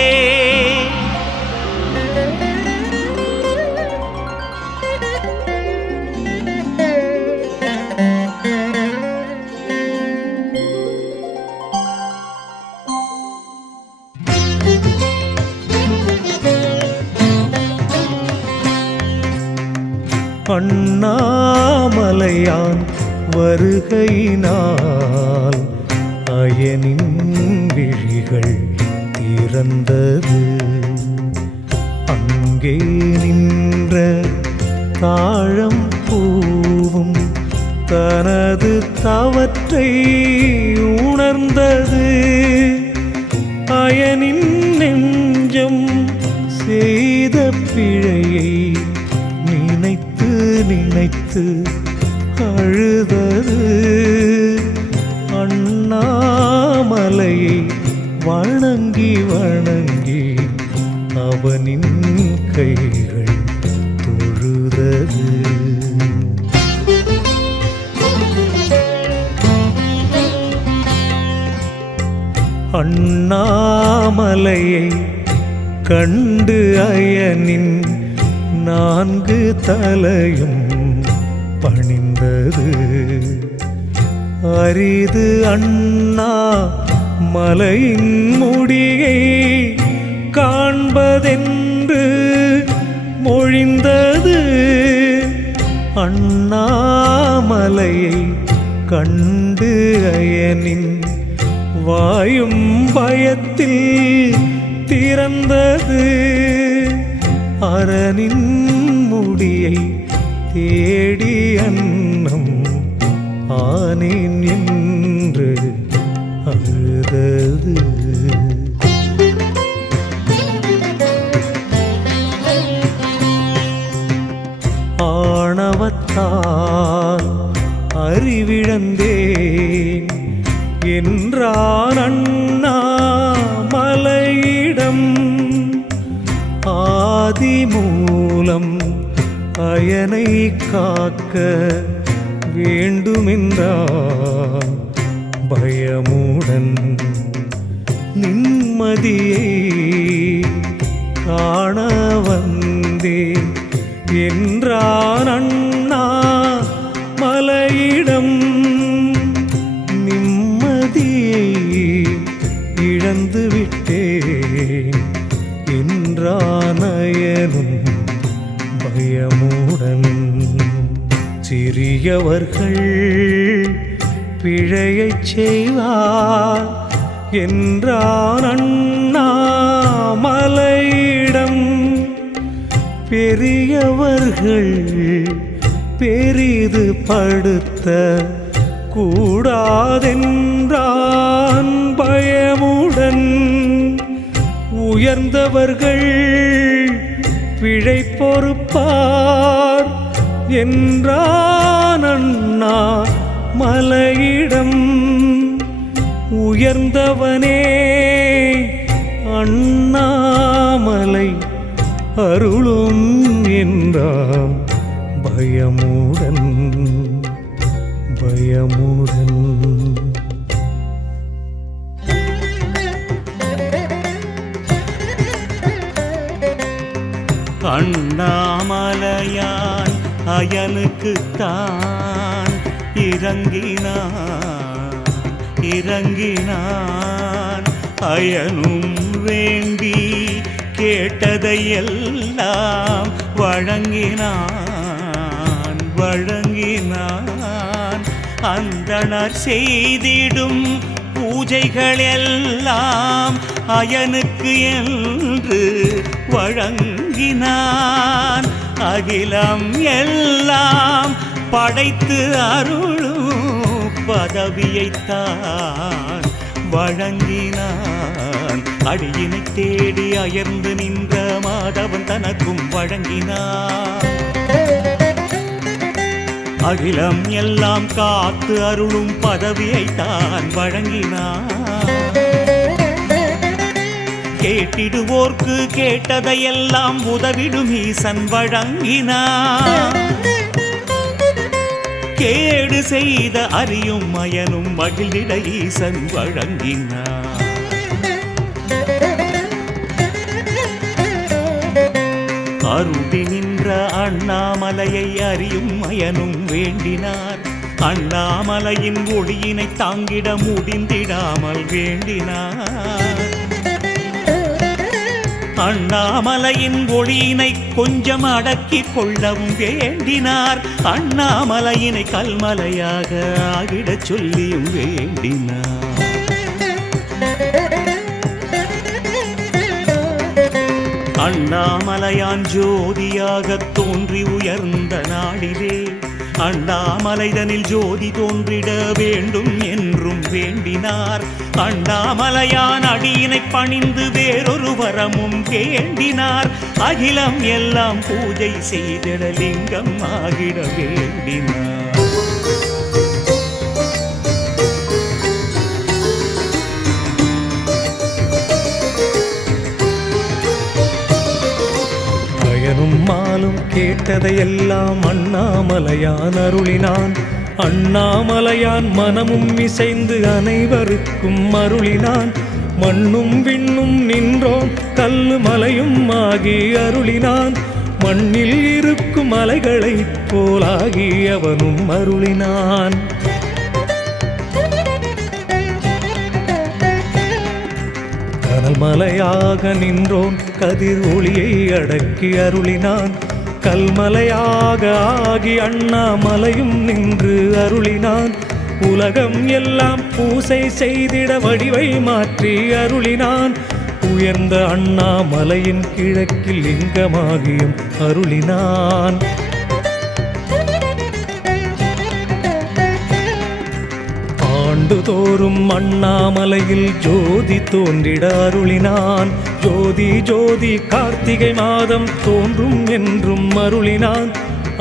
அண்ணாமலையான் வருகையினால் அயனின் விழிகள் திறந்தது. அங்கே நின்ற தாழம் பூவும் தனது தவற்றை உணர்ந்தது. அயனின் நெஞ்சம் செய்த பிழையை நினைத்து நினைத்து அழுதது. அண்ணாமலையை வணங்கி வணங்கி அவனின் கைகள் தொழுதது. அண்ணாமலையை கண்டு அயனின் 4 தலையும் பணிந்தது. அரிது அண்ணா மலையின் முடியை காண்பதென்று மொழிந்தது. அண்ணாமலையை கண்டு அயனின் வாயும் பயத்தில் திறந்தது. அரணின் முடியை தேடி அன்னம் ஆனேன் என்று அழுதது. ஆணவத்தால் அறிவிழந்தேன் என்றான் அண்ணாமலையிடம். ஆதிமூலம் அயனை காக்க வேண்டுமென்றான் பயமுடன். நிம்மதியை காண வந்தேன் என்றான் அண்ணாமலையிடம். நிம்மதியை இழந்து விட்டேன் என்றான் அயனும் பயமுடன். சிறியவர்கள் பிழையைச் செய்வார் என்றான் அண்ணாமலையிடம். பெரியவர்கள் பெரிது படுத்த கூடாதென்றான் பயமுடன். உயர்ந்தவர்கள் பிழை பொறுப்பார் என்றான் அண்ணா மலையிடம். உயர்ந்தவனே அண்ணாமலை அருளும் என்றான் பயமுடன் பயமுடன். அண்ணாமலையான் அயனுக்குத்தான் இறங்கினான். அயனும் வேண்டி கேட்டதையெல்லாம் வழங்கினான். அந்தணர் செய்திடும் பூஜைகள் எல்லாம் அயனுக்கு என்று வழங்கினான். அகிலம் எல்லாம் படைத்து அருளும் பதவியைத்தான் வழங்கினான். அடியினை தேடி அயர்ந்து நின்ற மாதவன் தனக்கும் வழங்கினான். அகிலம் எல்லாம் காத்து அருளும் பதவியைத்தான் வழங்கினான். கேட்டிடுவோர்க்கு கேட்டதையெல்லாம் உதவிடும் ஈசன் வழங்கினான். கேடு செய்த அறியும் மயனும் மகிழ்ந்திட ஈசன் வழங்கினான். அருடி நின்ற அண்ணாமலையை அறியும் மயனும் வேண்டினார். அண்ணாமலையின் ஒளியினை தாங்கிட முடிந்திடாமல் வேண்டினார். அண்ணாமலையின் ஒளியினை கொஞ்சம் அடக்கிக் கொள்ளவும் வேண்டினார். அண்ணாமலையினை கல்மலையாக ஆகிடச் சொல்லியும் வேண்டினார். அண்ணாமலையான் ஜோதியாக தோன்றி உயர்ந்த நாடிலே அண்ணாமலைதனில் ஜோதி தோன்றிட வேண்டும் என்றும் வேண்டினார். அண்ணாமலையான் அடியினை பணிந்து வேறொரு வரமும் வேண்டினார். அகிலம் எல்லாம் பூஜை செய்திட லிங்கம் ஆகிட வேண்டினார். அயனும் மாலும் கேட்டதையெல்லாம் அண்ணாமலையான் அருளினான். அண்ணாமலையான் மனமும் இசைந்து அனைவருக்கும் அருளினான். மண்ணும் விண்ணும் நின்றோம் கல்லு மலையும் ஆகி அருளினான். மண்ணில் இருக்கும் மலைகளைப் போலாகி அவனும் அருளினான். கனல் மலையாக நின்றோன் கதிர் ஒளியை அடக்கி அருளினான். கல்மலையாக ஆகி அண்ணாமலையும் நின்று அருளினான். உலகம் எல்லாம் பூசை செய்திட வடிவை மாற்றி அருளினான். உயர்ந்த அண்ணாமலையின் கிழக்கில் லிங்கமாகியும் அருளினான். ஆண்டுதோறும் அண்ணாமலையில் ஜோதி தோன்றிட அருளினான். ஜோதி ஜோதி கார்த்திகை மாதம் தோன்றும் என்றும் அருளினான்.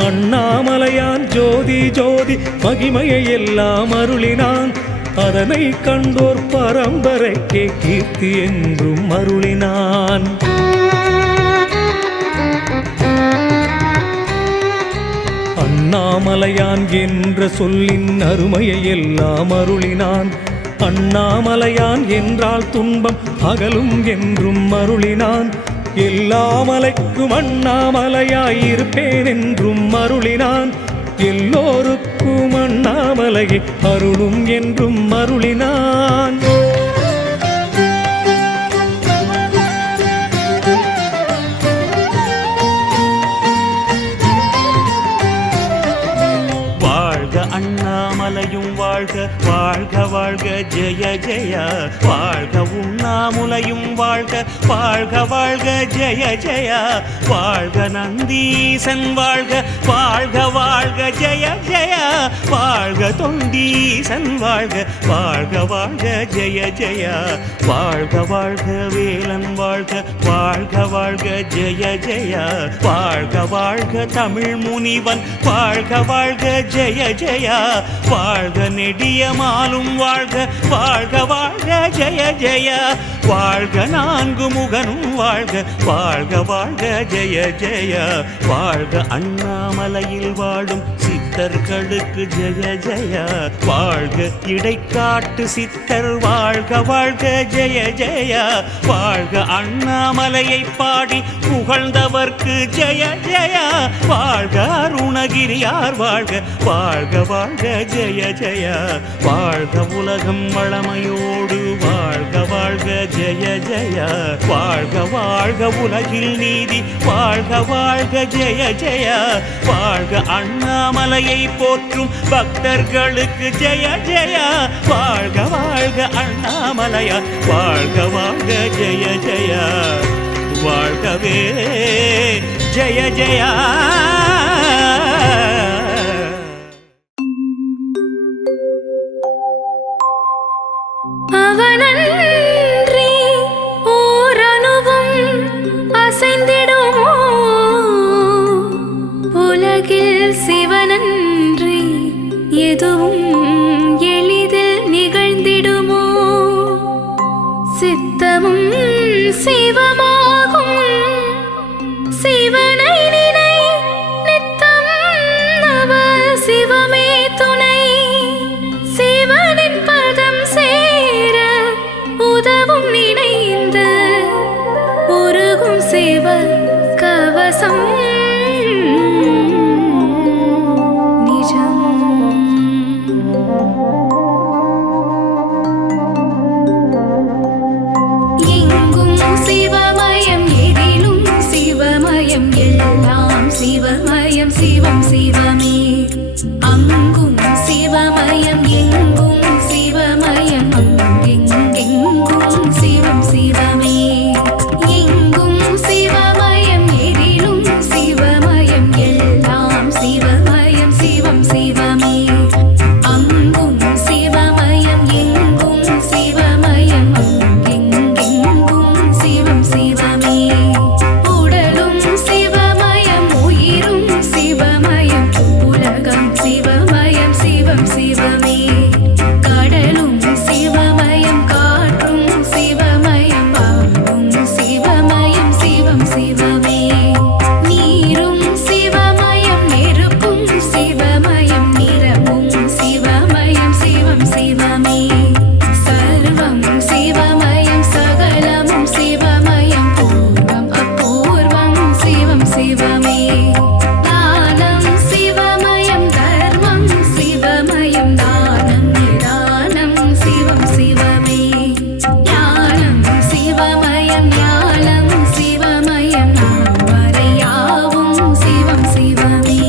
அண்ணாமலையான் ஜோதி ஜோதி மகிமையை எல்லாம் அருளினான். அதனை கண்டோர் பரம்பரைக்கே கீர்த்தி என்றும் அருளினான். அண்ணாமலையான் என்ற சொல்லின் அருமையை எல்லாம் அருளினான். அண்ணாமலையான் என்றால் துன்பம் அகலும் என்றும் அருளினான். எல்லா மலைக்கும் அண்ணாமலையாயிருப்பேன் என்றும் அருளினான். எல்லோருக்கும் அண்ணாமலையை அருளும் என்றும் அருளினான். அண்ணாமலையும் வாழ்க வாழ்க வாழ்க ஜெய ஜெய. வாழ்க உண்ணாமுலையும் வாழ்க வாழ்க வாழ்க ஜெய ஜெய. வாழ்க நந்தீசன் வாழ்க வாழ்க வாழ்க ஜெய ஜெய. வாழ்க தொண்டீசன் வாழ்க வாழ்க வாழ்க ஜெய ஜெய. வாழ்க வாழ்க வேலன் வாழ்க வாழ்க வாழ்க ஜெய ஜெய. வாழ்க வாழ்க தமிழ் முனிவன் வாழ்க வாழ்க ஜெய ஜெய. வாழ்க நெடியமாலும் வாழ்க வாழ்க வாழ்க ஜெய ஜெய. வாழ்க நான்கு முகனும் வாழ்க வாழ்க வாழ்க ஜெய ஜெய. வாழ்க அண்ணாமலையில் வாழும் சித்தர்களுக்கு ஜெய ஜெய. வாழ்க இடைக்காட்டு சித்தர் வாழ்க வாழ்க ஜெய ஜெய. வாழ்க அண்ணாமலையை பாடி புகழ்ந்தவர்க்கு ஜெய ஜெய. வாழ்க அருணகிரியார் வாழ்க வாழ்க வாழ்க ஜெய ஜெய. வாழ்க உலகம் வளமையோடு வாழ்க வாழ்க ஜெய ஜெய. வாழ்க வாழ்க உலகில் நீதி வாழ்க வாழ்க ஜெய ஜெய. வாழ்க அண்ணாமலை அண்ணாமலையை போற்றும் பக்தர்களுக்கு ஜெய ஜெயா. வாழ்க வாழ்க அண்ணாமலையா, வாழ்க வாழ்க ஜெய ஜெயா. வாழ்கவே ஜெய ஜெயா. அவனன்றி ஓரணுவும் அசைந்திடுமோ, உலகில் சிவனன்றி எதுவும் எளிதில் நிகழ்ந்திடுமோ. சித்தமும் சிவமாகும் சிவனை நினை நித்தம், அவர் சிவமே துணை. சிவனின் பதம் சேர உதவும் நினைந்து உருகும் சிவ கவசம் நிஜம். எங்கும் சிவமயம், எதிலும் சிவமயம், எல்லாம் சிவமயம், சிவம் சிவமே. அங்கும் சிவமயம், எங்கும் சிவமயம், அங்கெங்கெங்கும் சிவம் சிவமே. எங்கும் சிவமயம், எதிலும் சிவமயம், எல்லாம் சிவமயம், சிவம் சிவமே. அங்கும் சிவமயம், எங்கும் சிவமயம், அங்கெங்கெங்கும் சிவம் சிவமே. உடலும் சிவமயம், உயிரும் சிவமயம், உலகம் சிவமயம், சிவம் சிவமே. கடலும் சிவமயம், காற்றும் சிவமயம், வானும் சிவமயம், சிவம் சிவமே. நீரும் சிவமயம், நெருப்பும் சிவமயம், நிறமும் சிவமயம், சிவம் சிவமே. சர்வம் சிவமயம், சகலமும் சிவமயம், பூர்வம் அபூர்வம் சிவம் சிவமே. தானம் சிவமயம், தர்மம் சிவமயம், தானம் நிதானம் சிவம் சிவமே. ஞானம் சிவமயம், ஞானம் சிவமயம், நான்மறையாவும் சிவம் சிவமே.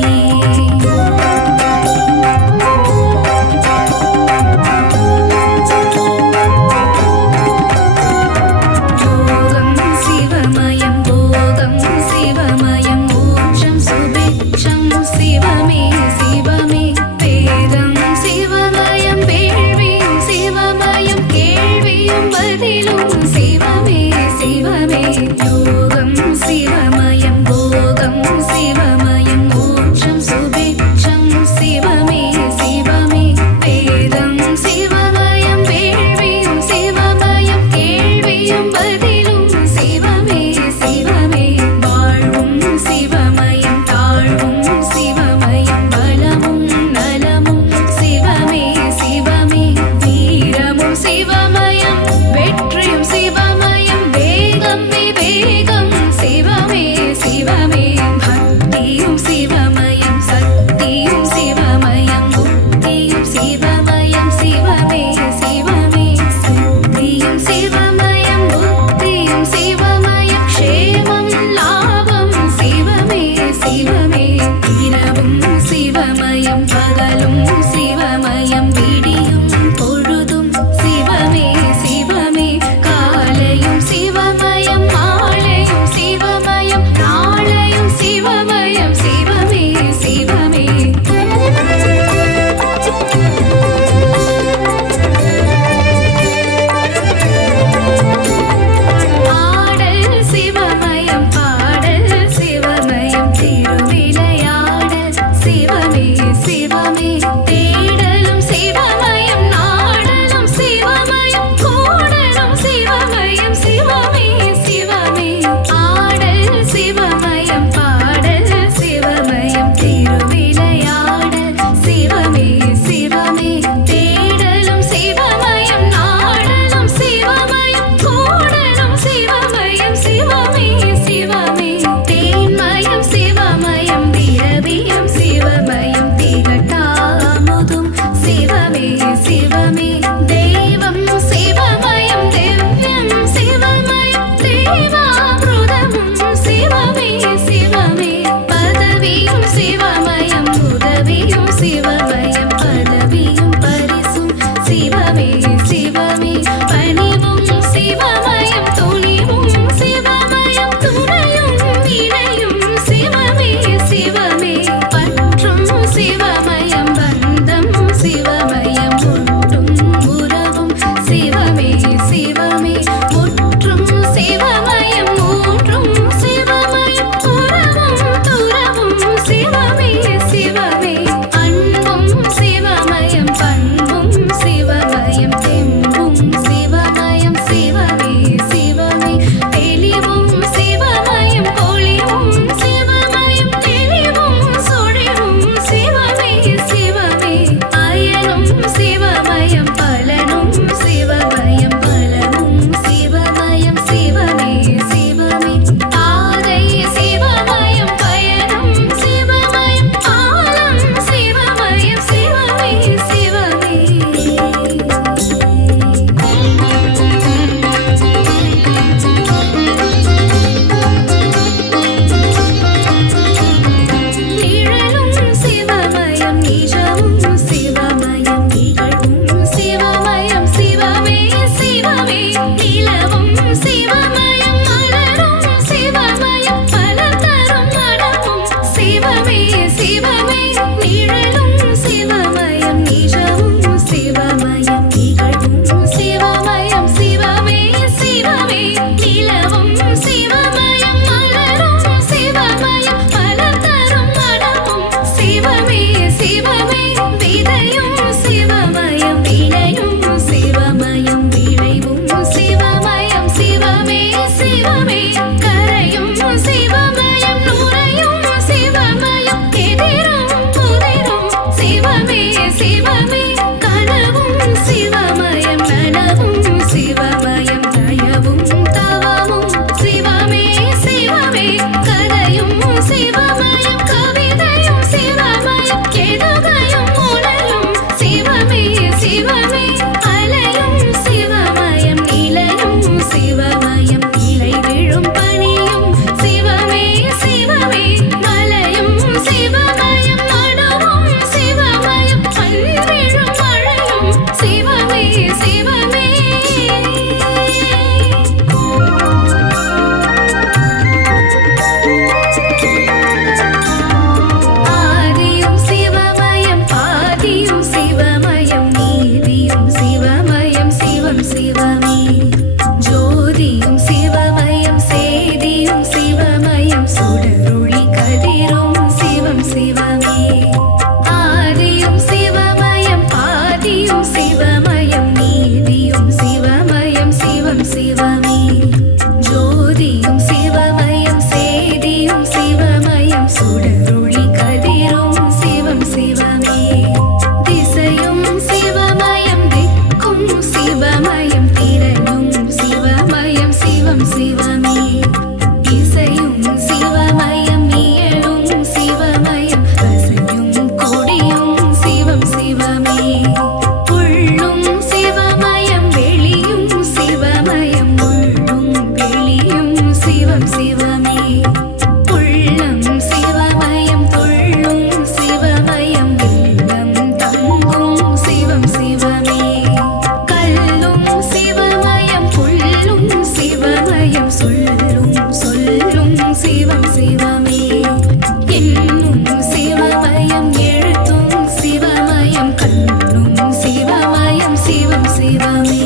யோகம் சிவமயம், போகம் சிவமயம், மோட்சம் சுபிட்சம் சிவமே சிவமே. வேதம் சிவமயம், வேள்வியும் சிவமயம், கேள்வியும் பதிலும் சிவமே சிவமே. யோகம் சிவமயம், போகம் சிவமயம், மோட்சம் சுபிட்சம் சிவமே சிவமே. வேதம் சிவமயம், வேள்வியும் சிவமயம், கேள்வியும் பதிலும் சிவமே சிவமே. வாழ்வும் சிவமயம், தாழ்வும் சிவமயம், பலமும் நலமும் சிவமே சிவமே. வீரமும் சிவமயம், வெற்றியும் சிவமயம், வேகம் விவேகம் சிவமே சிவமே. பக்தியும் சிவமயம், சக்தியும் சிவமயம், புத்தியும் சிவமயம், சிவமே சிவமே. சித்தியும் சிவமயம், புத்தியும் சிவமயம், க்ஷேமம் லாபம் சிவமே சிவமே. இரவும் சிவமயம், பகலும் சிவமயம், விடியும் பொழுதும் சிவமே சிவமே. காலையும் சிவமயம், மாலையும் சிவமயம், நாளையும் சிவமயம், சிவமே சிவமே. ஆடல் சிவமயம், பாடல் சிவமயம், திருவிளையாடல் சிவமே சிவமே. தேடலும் சிவமயம், நாடலும் சிவமயம், கூடலும் சிவமயம், சிவமே சிவமே. ஆடல் சிவமயம், பாடல் சிவமயம், திருவிளையாடல் சிவமே சிவமே. தேடலும் சிவமயம், நாடலும் சிவமயம், கூடலும் சிவமயம், சிவமே சிவமே. தேன்மயம் சிவமயம், திரவியம் சிவமயம், திகட்டாமுதும் சிவமே சிவமே. தெய்வம் சிவமயம், திவ்யம் சிவமயம், தேவாமிருதமும் சிவமே சிவமே. பதவியும் சிவமயம், உதவியும் சிவமே இசையும் சிவமயம் இயலும் சிவமயம் அசையும் கொடியும் சிவம் சிவமே உள்ளும் சிவமயம் வெளியும் சிவமயம் உள்ளும் வெளியும் சிவம் சிவமே உள்ளம் சிவமயம் தொள்ளும் சிவமயம் இல்லம் தங்கும் சிவம் சிவமே கல்லும் சிவமயம் புல்லும் சிவமயம் சொல்லும் சொல்லும் சிவம் சிவமே இன்னும் சிவமயம் எழுத்தும் சிவமயம் கண்ணும் சிவமயம் சிவம் சிவமே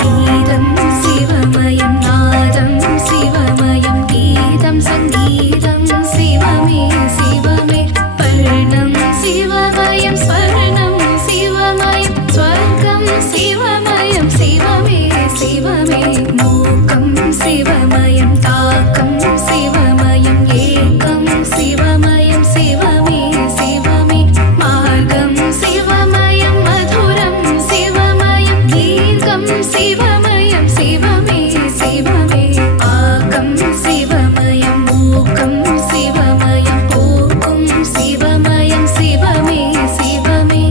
கீதம் சிவமயம் நாதம் சிவமயம் கீதம் சங்கீதம் சிவமே சிவமே பர்ணம் சிவமயம் ஸ்வர்ணம் சிவமயம் ஸ்வர்க்கம் சிவமயம் சிவமே சிவமே மூக்கம் சிவமயம் தாக்கம் சிவமயம் ஏக்கம் சிவமயம் சிவமே சிவமே மார்க்கம் சிவமயம் மதுரம் சிவமயம் தீர்க்கம் சிவமயம் சிவமே சிவமே ஆக்கம் சிவமயம் ஊக்கம் சிவமயம் போக்கும் சிவமயம் சிவமே சிவமே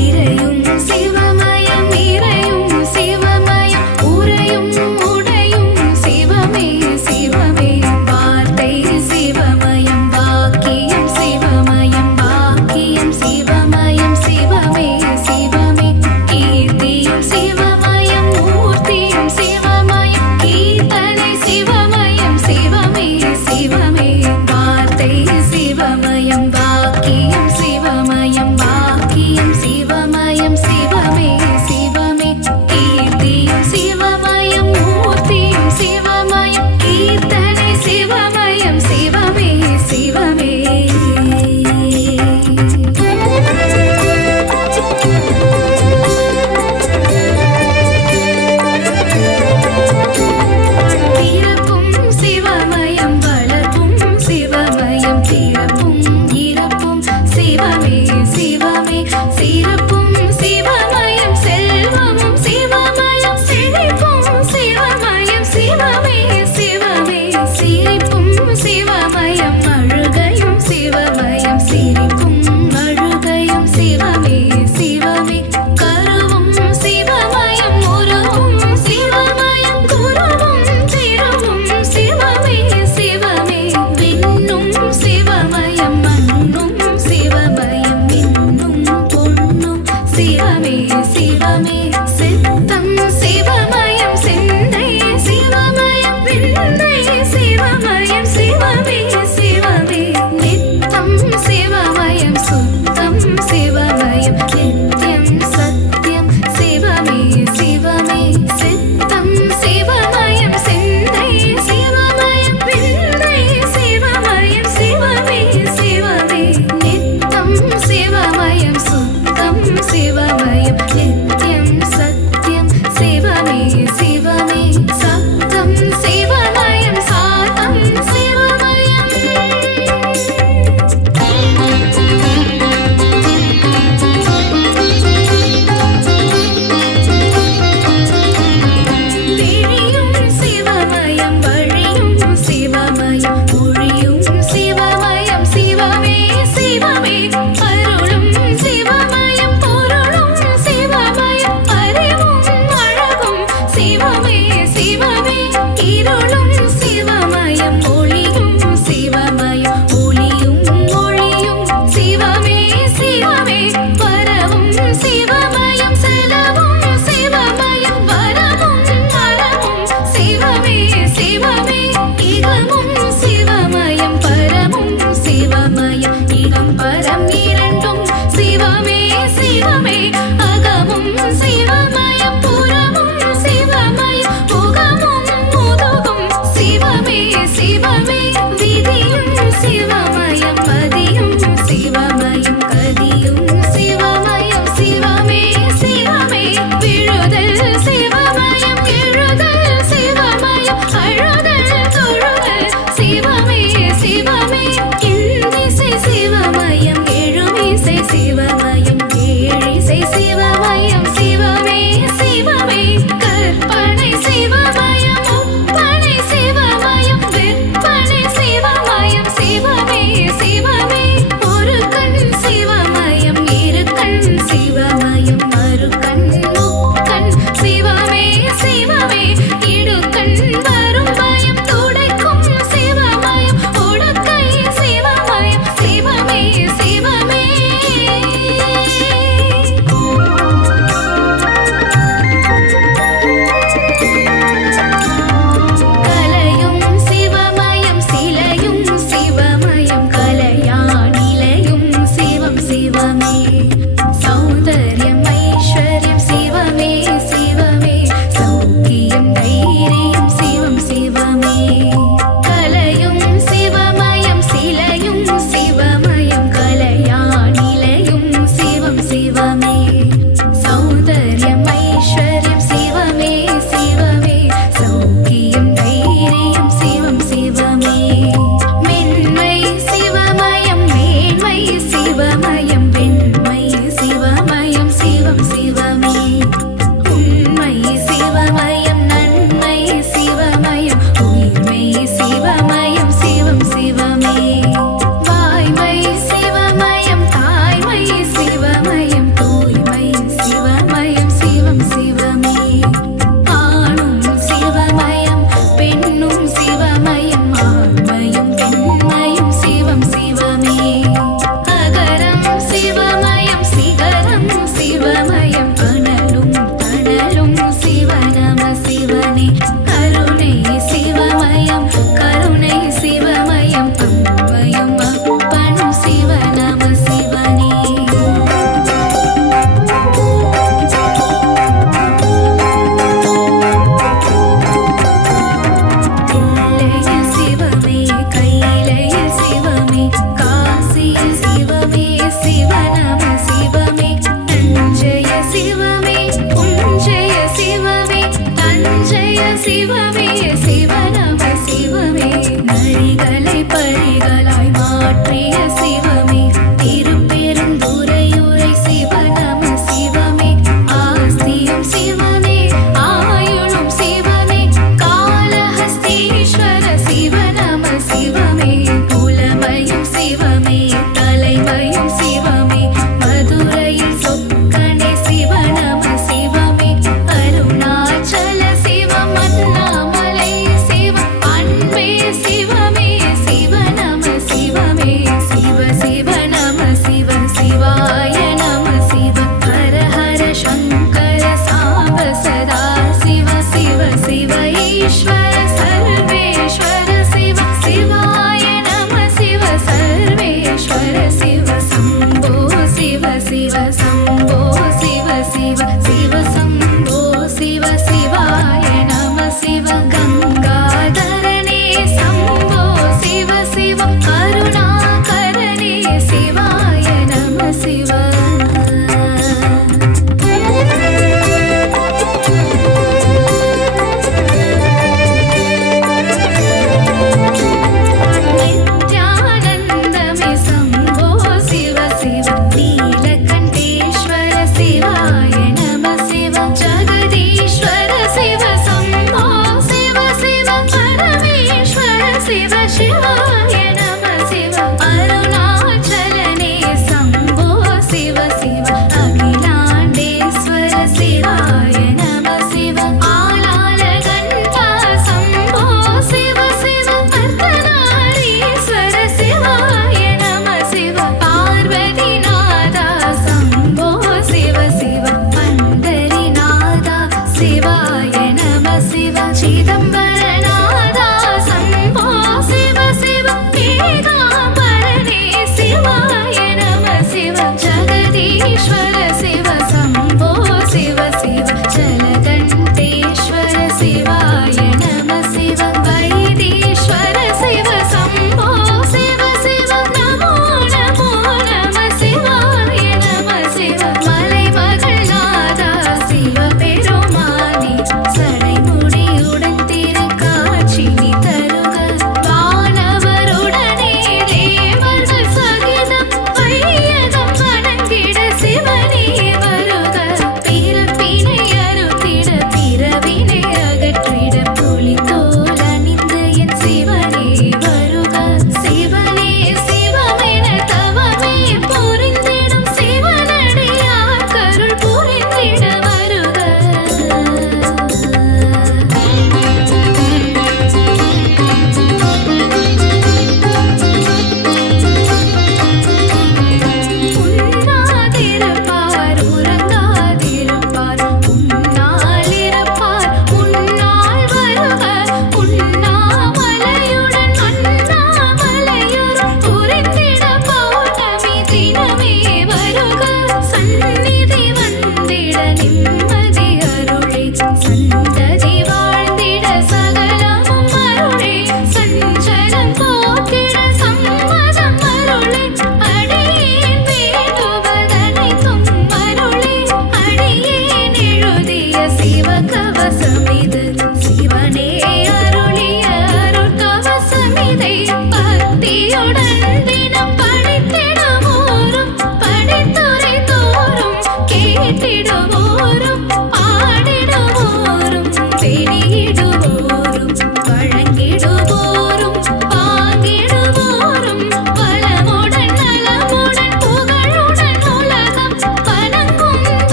இறையும் சிவமயம் இறையும் சிவமயம் உறையும் உடையும் சிவமே சிவமே வார்த்தை சிவமயம் வாக்கியம் சிவமயம் வாக்கியம் சிவமயம் சிவமே சிவமே கீர்த்தியும் சிவமயம் மூர்த்தியும் சிவமயம் கீர்த்தனை சிவமயம் சிவமே சிவமே வார்த்தை சிவமயம் வாக்கியம் சிவமயம் வாக்கியம் சிவமயம் சிவமே சிவமே கீர்த்தியும் சிவமயம் மூர்த்தியும் சிவமயம் கீர்த்தனை சிவமயம் சிவமே சிவமே பிறப்பும் சிவமயம் வளர்ப்பும் சிவமயம் பிறப்பும் இறப்பும் சிவமே சிவமே சிறப்பும் சிவமயம் செல்வமும் சிவமயம் செழிப்பும் சிவமயம் சிவமே சிவமே சிரிப்பும் சிவமயம் அழுகையும் சிவமயம் சிரிப்பும் அழுகையும் சிவமே சிவமே கருவும் சிவமயம் உருவும் சிவமயம் குருவும் திருவும் சிவமே சிவமே விண்ணும் சிவமயம் மண்ணும் சிவமயம் மின்னும் பொன்னும் சிவமே சிவமே சித்தம் சிவமயம் சிந்தை சிவமயம் விந்தை சிவமயம் சிவமே சிவமே நித்தம் சிவமயம் சுத்தம் சிவமயம் நித்யம் சத்யம் சிவமே சிவமே சித்தம் சிவமயம் சிந்தை சிவமயம் விந்தை சிவமயம் சிவமே சிவமே நித்தம் சிவமயம் சுத்தம் சிவமயம் நித்யம் சத்யம் சிவமே சிவமே சத்தம் சிவமயம் சாத்தம் சிவமயம் விழியும் சிவமயம் வழியும் சிவமயம் ஒழியும் சிவமயம் சிவமே சிவமே அருளும் சிவமயம் பொருளும் சிவமயம் அறிவும் அழகும் சிவமே சிவமே இருளும் சிவமயம் ஒளியும் சிவமயம் ஒளியும் ஒளியும் சிவமே சிவமே வரவும் சிவமயம் செலவும் சிவமயம் வரவும் அறவும் சிவமே சிவமே இகமும் சிவமயம் பரமும் சிவமயம் இகம் பரம் இரண்டும் சிவமே சிவமே அகமும் சிவமயம் புறமும் சிவமயம் புகமும் முதுகும் சிவமே சிவமே விதியும் சிவமயம் பதியும் சிவமயம் கதியும் சிவமயம் சிவமே சிவமே விழுதல் சிவமயம் எழுதல் சிவமயம் அழுதல் தொழுதல் சிவமே சிவமே இந்திசை சிவ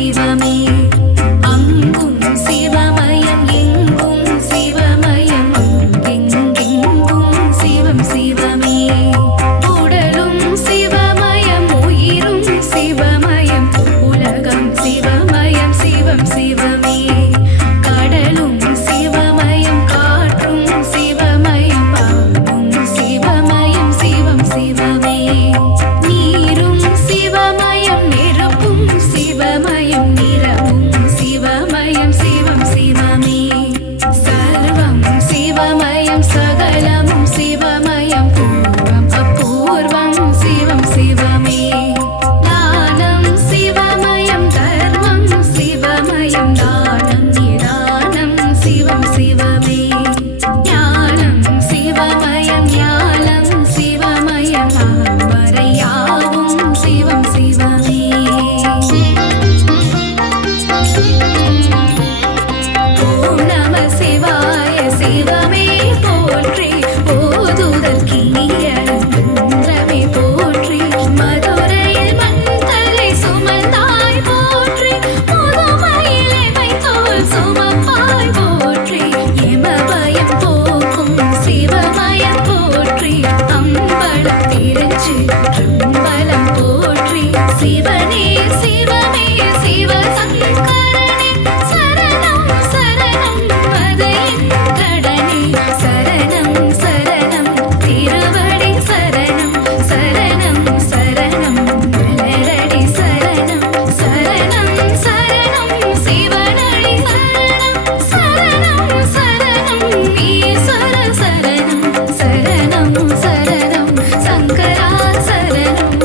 சிவமே அங்கும் சிவமயம் எங்கும் சிவமயம் எங்கெங்கும் சிவம் சிவமே உடலும் சிவமயம் உயிரும் சிவமயம் உலகம் சிவமயம் சிவம் சிவமே கடலும் சிவமயம் காற்றும் சிவமயம் பாவும் சிவமயம் சிவம் சிவமே நீரும் சிவமயம் நெருப்பும் சிவமயம் நிறமும் சிவமயம் சிவம் சிவமே சர்வம் சிவமயம் சகலமும் சிவமயம் பூர்வம் அபூர்வம் சிவம் சிவமே ஞானம் சிவமயம் தர்மம் சிவமயம் தானம் நிதானம் சிவம் சிவமே ஞானம் சிவமயம் ஞானம் சிவமயம் ஆவரையாவும் சிவம் சிவமே ஓம் நம சிவாய சிவமே போற்றி ஓதுதற்கினிய மந்திரமே போற்றி மதுரையில் மண்தலை சுமந்தாய் போற்றி முதுமையிலே வைத்தோல் சுமப்பாய் போற்றி எமபயம் போக்கும் சிவமயம் போற்றி அம்பலம் திருச்சி அம்பலம் போற்றி சிவனே சிவமே சிவசங்கரனே சரணம் சரணம் மதையின் கடனே சரணம் சரணம் திருவடி சரணம் சரணம் சரணம் மலரடி சரணம் சரணம் சரணம் சிவனடி சரணம் சரணம் சரணம் ஈஸ்வர சரணம் சரணம் சரணம் சங்கரா சரணம்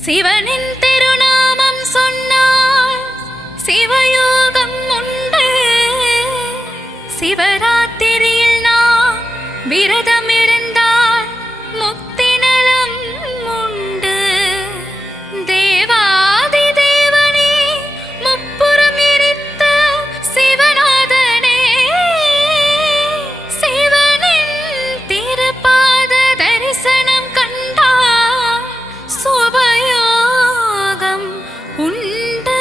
சிவனின் திருநாமம் சொன்னால் சிவயோகம் உண்டு சிவராத்திரியில் நாம் விரதம் இருந்தால் முக்தி நலம் உண்டு தேவாதி தேவனே முப்புறம் எரித்த சிவநாதனே சிவனின் திருப்பாத தரிசனம் கண்டால் சுபயோகம் உண்டு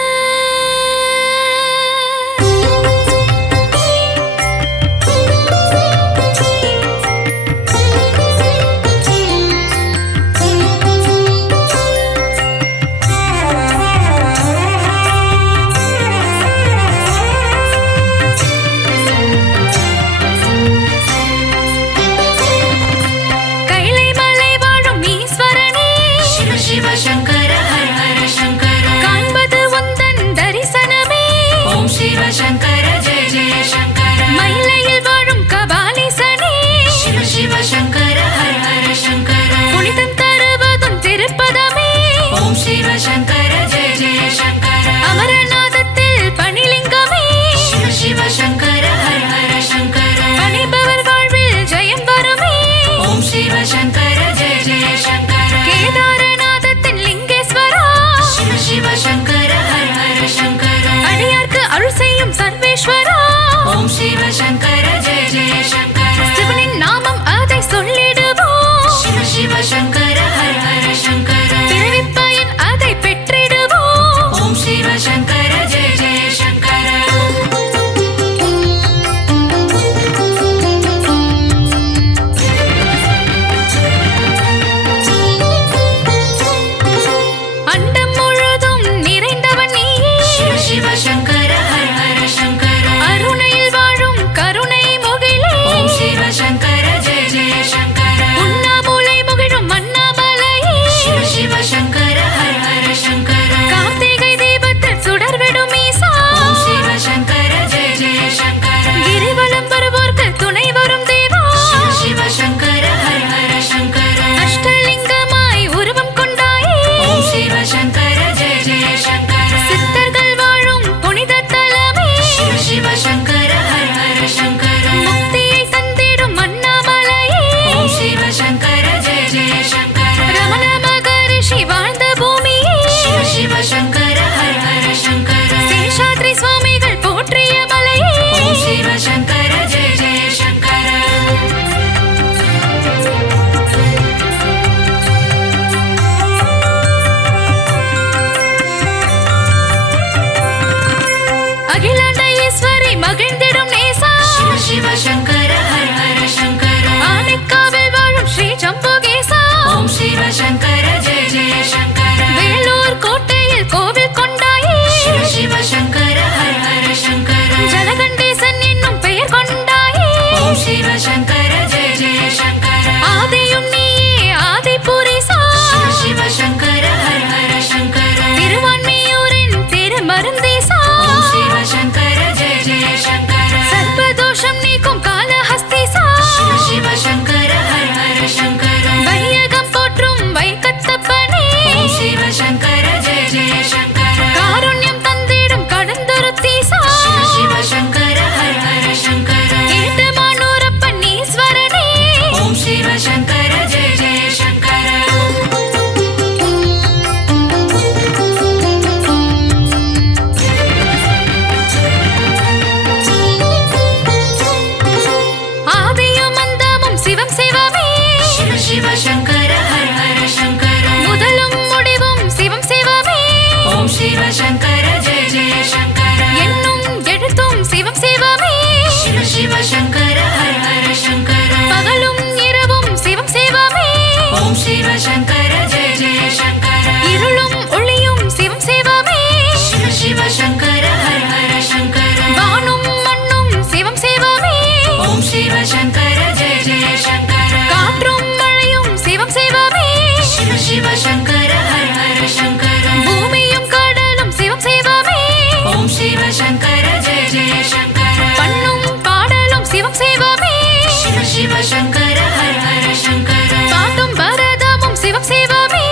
சங்கர ஹர ஹர சங்கர பாட்டும் பரதமும் சிவம் சிவமே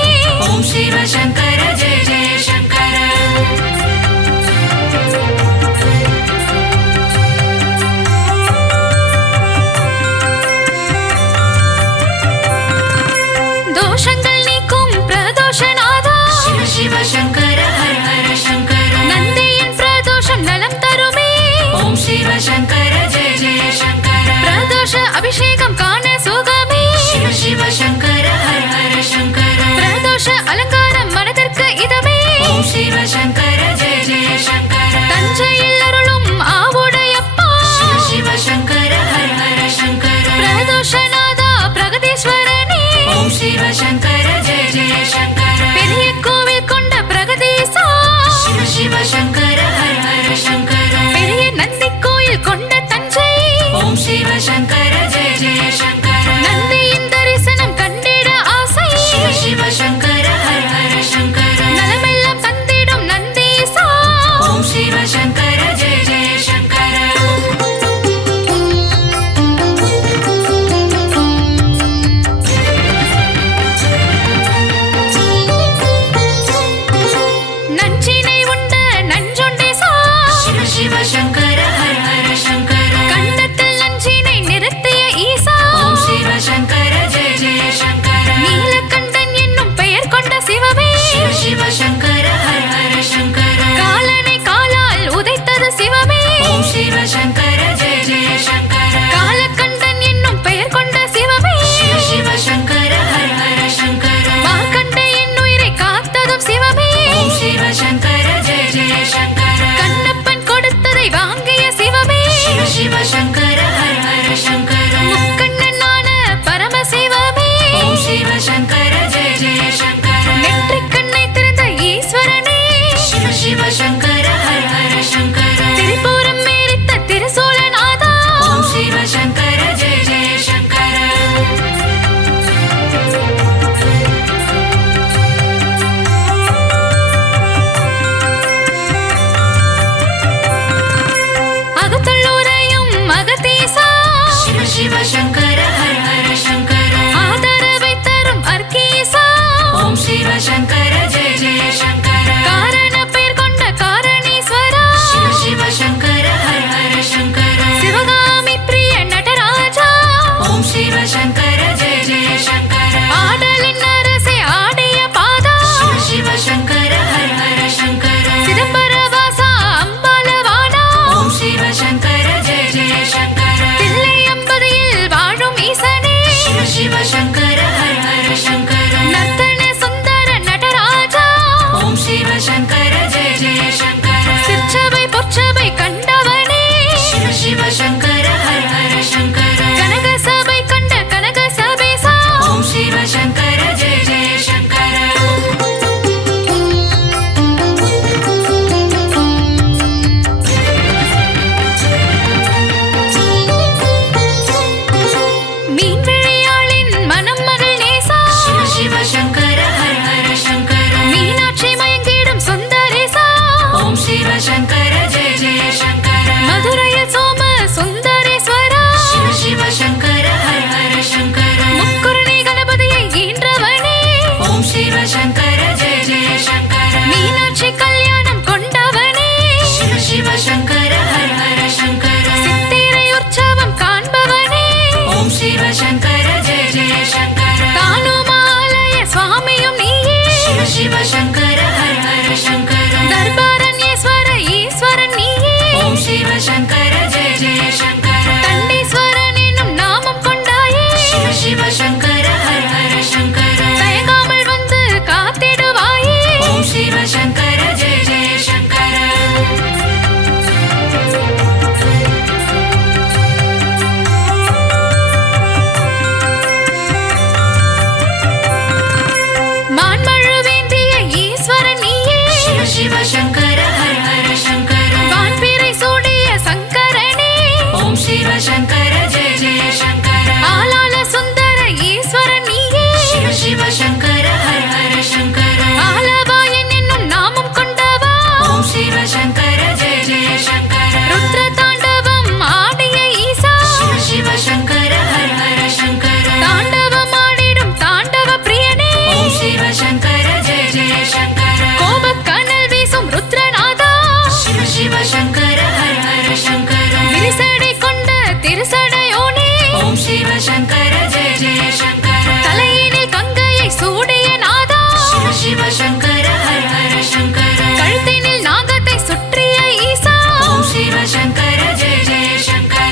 ஓம் சிவ சங்கர ஜெய ஜெய சங்கர தோஷங்கள் நீக்கும் பிரதோஷநாதா சிவ சிவ சங்கர ஹர ஹர சங்கர நந்தியின் பிரதோஷம் நலம் தருமே ஓம் சிவ சங்கர ஜெய ஜெய சங்கர பிரதோஷ அபிஷேகம் காண சுகமே சிவ சிவ சங்கர ஹர ஹர சங்கர பிரதோஷ அலங்காரம் மனதிற்கு இதமே ஓம் சிவ சங்கர ஜெய ஜெய சங்கர தஞ்சையில் அருளும் ஆவுடையப்பா சிவ சிவ சங்கர ஹர ஹர சங்கர பிரதோஷநாதா பிரகதீஸ்வரனே ஓம் சிவ சங்கர ஜெய ஜெய சங்கர பெரிய கோவில் கொண்ட பிரகதீசா சிவ சிவ சங்கர ஹர ஹர சங்கர பெரிய நந்தி கோயில் கொண்ட தஞ்சை ஓம் சிவ சங்கர ஜெய ஜெய சங்கர நந்தியின் தரிசனம் கண்டிட ஆசை சிவ சிவ சங்கர ஹர ஹர சங்கர நலமெல்லாம் தந்திடும் நந்தீசா ஓம் சிவ சங்கர ஜெய ஜெய சங்கர ஜெய சங்கர தலையினில் கங்கையை சூடிய நாதா சிவ சிவ சங்கர ஹர ஹர சங்கர கழுத்தினில் நாகத்தை சுற்றிய ஈசா ஓம் சிவ சங்கர ஜெய ஜெய சங்கர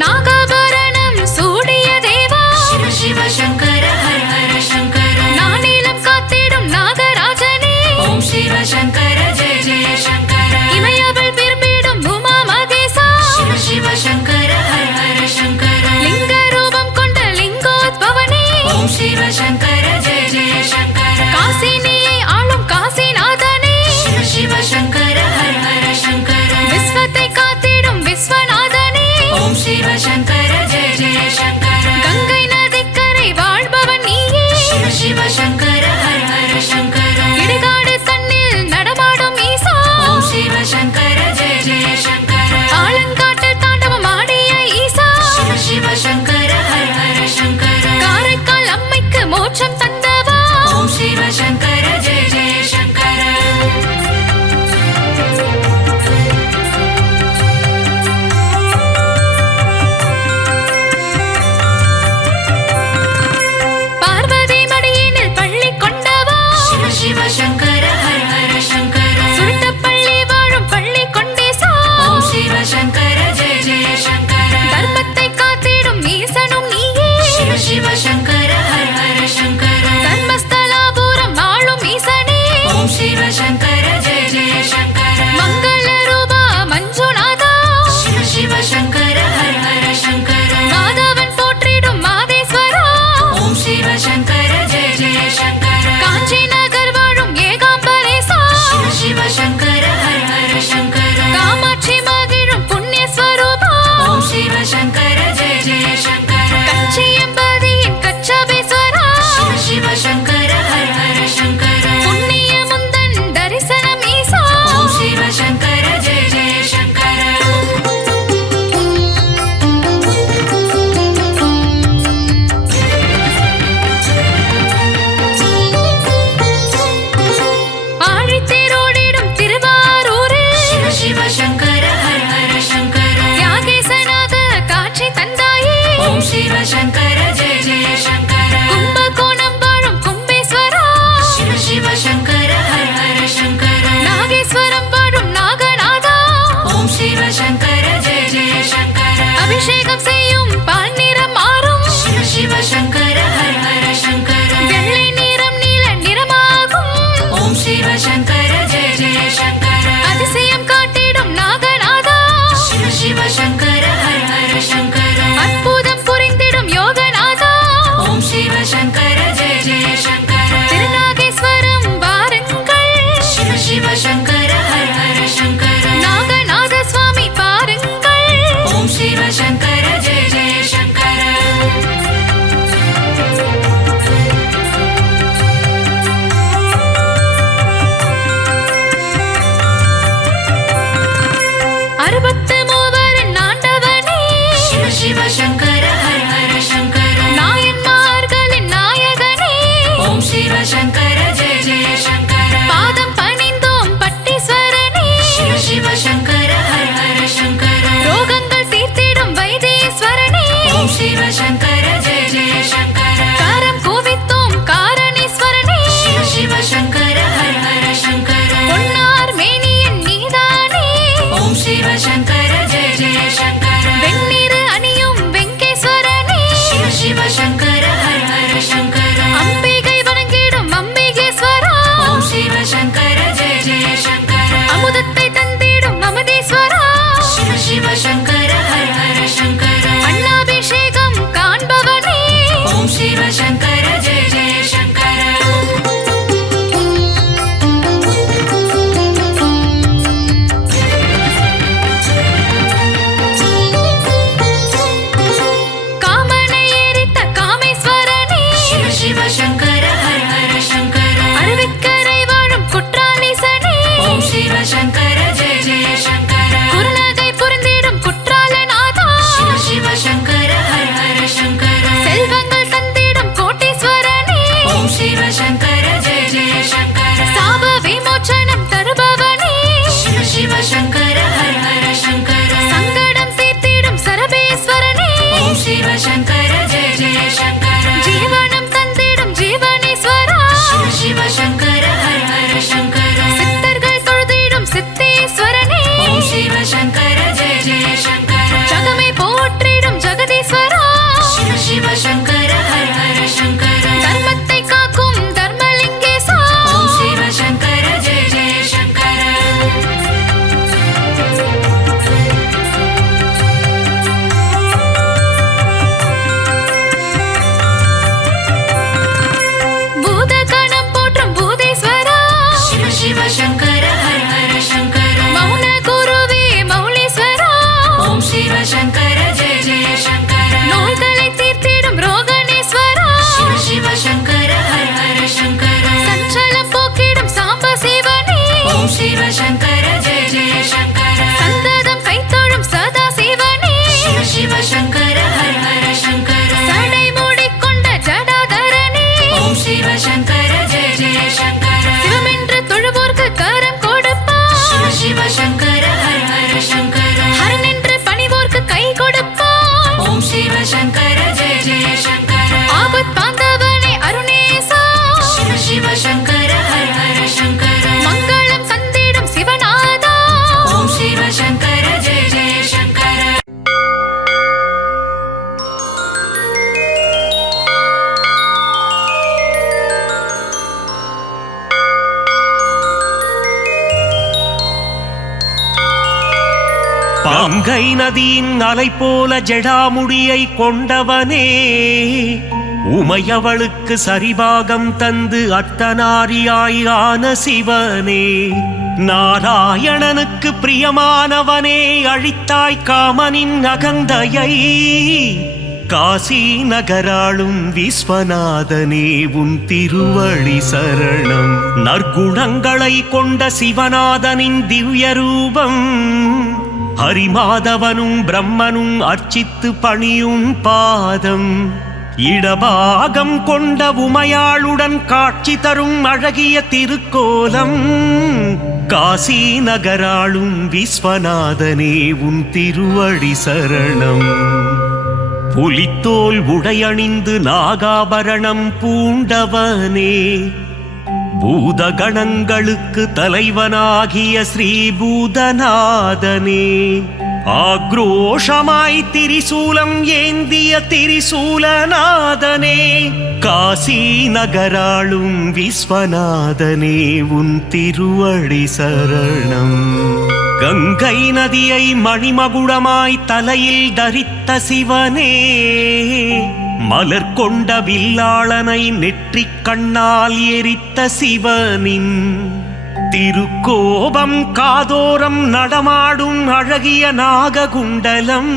நாகாபரணம் சூடிய தேவா சிவ சிவ சங்கர ஹர ஹர சங்கர நானிலம் காத்திடும் நாகராஜனே ஓம் சிவ சங்கர ஜெய ஜெய சங்கர இமையவள் விரும்பிடும் உமா மகேசா சிவ சிவ சங்கர ஹர ஹர சங்கர லிங்க ரூபம் கொண்ட லிங்கோத்பவனே ஓம் சிவ சங்கர ஜெய ஜெய சங்கர காசினியை ஆளும் காசிநாதனே சிவ சிவ சங்கர ஹர ஹர சங்கர விஸ்வத்தை காத்திடும் விஸ்வநாதனே ஓம் சிவ சங்கர ஜெய ஜெய சங்கர கங்கை நதிக்கரை வாழ்பவன் நீயே சிவ சிவ சங்கர ஹர ஹர சங்கர இடுகாடு தன்னில் நடமாடும் கங்கை நதியின் அலை போல ஜடாமுடியை கொண்டவனே, உமையவளுக்கு சரிபாகம் தந்து அர்த்தநாரியாய் ஆன சிவனே, நாராயணனுக்கு பிரியமானவனே, அழித்தாய் காமனின் அகந்தையை, காசி நகராளும் விஸ்வநாதனே உன் திருவடி சரணம். நற்குணங்களை கொண்ட சிவநாதனின் திவ்ய ரூபம், ஹரிமாதவனும் பிரம்மனும் அர்ச்சித்து பணியும் பாதம், இடபாகம் கொண்ட உமையாளுடன் காட்சி தரும் அழகிய திருக்கோலம், காசி நகராளும் விஸ்வநாதனே உன் திருவடி சரணம். புலித்தோல் உடையணிந்து நாகாபரணம் பூண்டவனே, பூதகணங்களுக்கு தலைவனாகிய ஸ்ரீபூதநாதனே, ஆக்ரோஷமாய் திரிசூலம் ஏந்திய திரிசூலநாதனே, காசி நகராளும் விஸ்வநாதனே உன் திருவடி சரணம். கங்கை நதியை மணிமகுடமாய் தலையில் தரித்த சிவனே, மலர் கொண்ட வில்லாளனை நெற்றிக் கண்ணால் எரித்த சிவனின் திருக்கோபம் காதோரம் நடமாடும் அழகிய நாககுண்டலம்,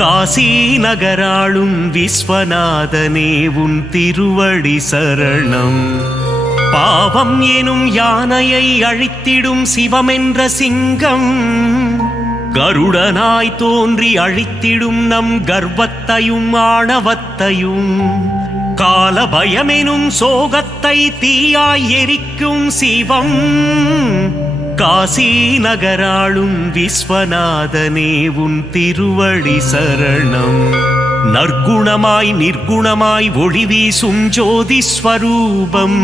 காசி நகராளும் விஸ்வநாதனே உன் திருவடி சரணம். பாவம் எனும் யானையை அழித்திடும் சிவமென்ற சிங்கம், கருடனாய் தோன்றி அழித்திடும் நம் கர்வத்தையும் ஆணவத்தையும், கால பயமெனும் சோகத்தை தீயாய் எரிக்கும் சிவம், காசி நகராளும் விஸ்வநாதனே உன் திருவடி சரணம். நற்குணமாய் நிர்குணமாய் ஒளி வீசும் ஜோதி ஸ்வரூபம்,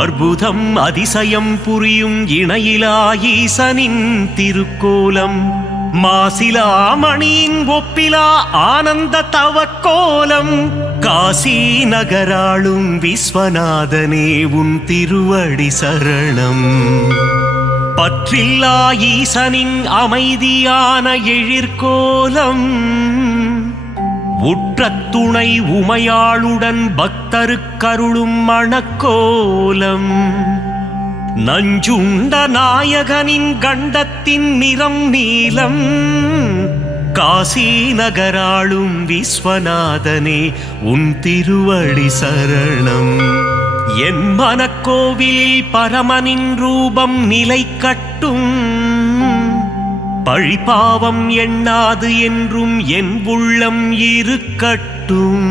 அற்புதம் அதிசயம் புரியும் இணையிலா ஈசனின் திருக்கோலம், மாசிலாமணியின் ஒப்பிலா ஆனந்த தவக்கோலம், காசி நகராளும் விஸ்வநாதனே உன் திருவடி சரணம். பற்றில்லா ஈசனின் அமைதியான எழிற்கோலம், உற்ற துணை உமையாளுடன் பக்தருக்கருளும் மணக்கோலம், நஞ்சுண்ட நாயகனின் கண்டத்தின் நிறம் நீலம், காசி நகராளும் விஸ்வநாதனே உன் திருவடி சரணம். என் மனக்கோவிலில் பரமனின் ரூபம் நிலை கட்டும், பழிபாவம் எண்ணாது என்றும் என் உள்ளம் இருக்கட்டும்,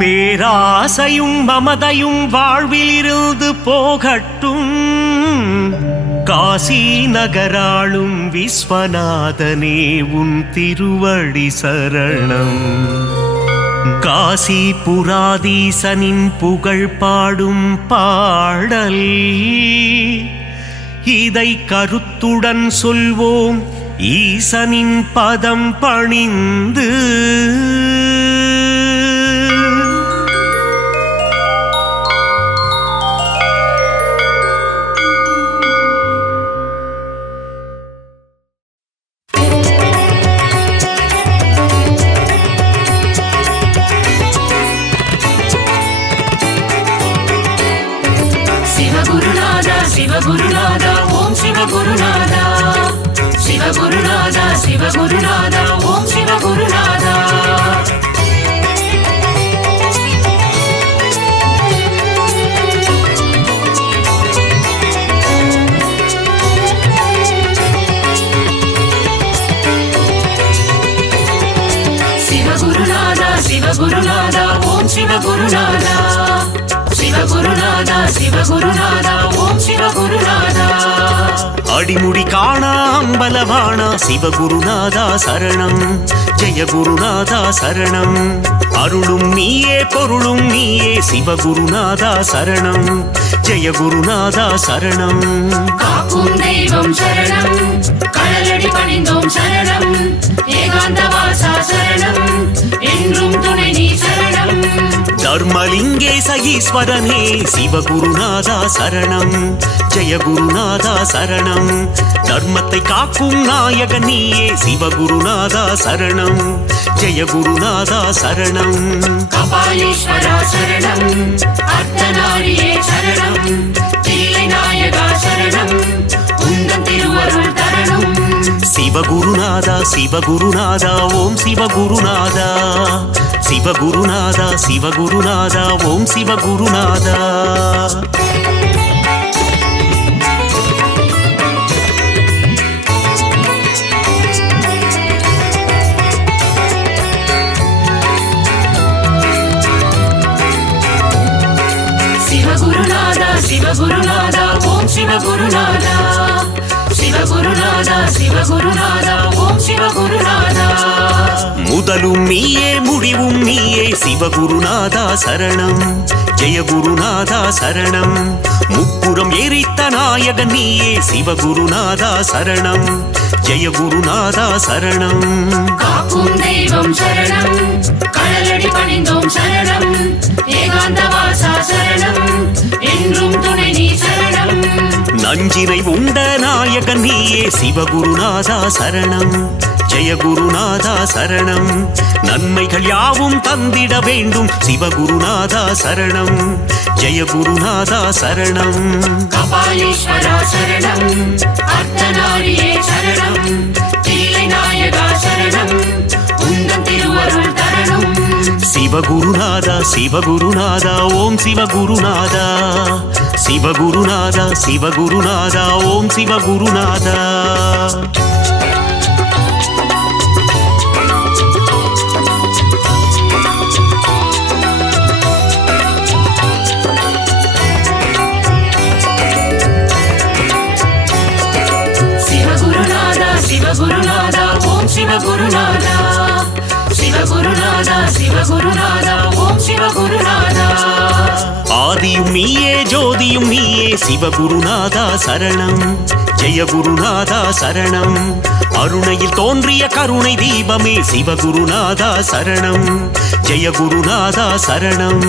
பேராசையும் மமதையும் வாழ்விலிருந்து போகட்டும், காசி நகராளும் விஸ்வநாதனே உன் திருவடி சரணம். காசி புராதீசனின் புகழ் பாடும் பாடல், இதை கருத்துடன் சொல்வோம் ஈசனின் பதம் பணிந்து. சிவகுருநாதா ஓம் சிவகுருநாதா, சிவகுருநாதா சிவகுருநாதா ஓம் சிவகுருநாதா. சிவகுருநாதா சிவகுருநாதா ஓம் சிவகுருநாதா, சிவகுருநாதா சிவகுருநாதா ஓம் சிவகுருநாதா. அடிமுடி காணா அம்பலவாணா சிவகுருநாதா சரணம், ஜெய குருநாதா சரணம். அருளும் நீயே பொருளும் நீயே சிவகுருநாதா சரணம், ஜெய குருநாதா சரணம். காக்கும் தெய்வம் சரணம், கடலடி பணிந்தோம் சரணம் ஏகாந்த வாசா சரணம் என்றும் துணை நீ சரணம் தர்மலிங்கேச ஈஸ்வரனே சிவகுருநாதா சரணம் ஜெய குருநாதா சரணம் தர்மத்தை காக்கும் நாயகன் நீயே சிவகுருநாதா சரணம் ஜெய குருநாதா சரணம் கபாலீஸ்வரா சரணம் அர்த்தநாரியே சரணம் தில்லை நாயகா சரணம் உந்தன் திருவருள் தரணும் சிவகுருநாதா சிவகுருநாதா ஓம் சிவகுருநாதா சிவகுருநாதா சிவகுருநாதா ஓம் சிவகுருநாதா சிவகுருநாதா சிவகுருநாதா ஓம் சிவகுருநாதா சிவகுருநாதா சிவகுருநாதா ஓம் சிவகுருநாதா முதலும் நீயே முடிவும் நீயே சிவகுருநாதா சரணம் ஜெய குருநாதா சரணம் முப்புறம் எரித்த நாயகன் நீயே சிவகுருநாதா சரணம் ஜெய குருநாதா சரணம் காக்கும் தெய்வம் சரணம் கடலடி பணிந்தோம் சரணம் ஏகாந்த வாசா சரணம் என்றும் துணை நீ சரணம் நஞ்சினை உண்ட நாயகன் நீயே சிவகுருநாதா சரணம் ஜெய குருநாதா சரணம் நன்மைகள் யாவும் தந்திட வேண்டும் சிவகுருநாதா சரணம் ஜெய குருநாதா சரணம் கபாலீஸ்வரா சரணம் அர்த்தநாரியே சரணம் தில்லை நாயகா சரணம் உந்தன் திருவருள் தரணும் சிவகுருநாதா சிவகுருநாதா ஓம் சிவகுருநாதா சிவகுருநாதா சிவகுருநாதா ஓம் சிவகுருநாதா சிவகுருநாதா சிவகுருநாதா ஓம் சிவகுருநாதா சிவகுருநாதா சிவகுருநாதா ஓம் சிவகுருநாதா ஆதியும் நீயே ஜோதியும் நீயே சிவகுருநாதா சரணம் ஜெய குருநாதா சரணம் அருணையில் தோன்றிய கருணை தீபமே சிவகுருநாதா சரணம் ஜெய குருநாதா சரணம்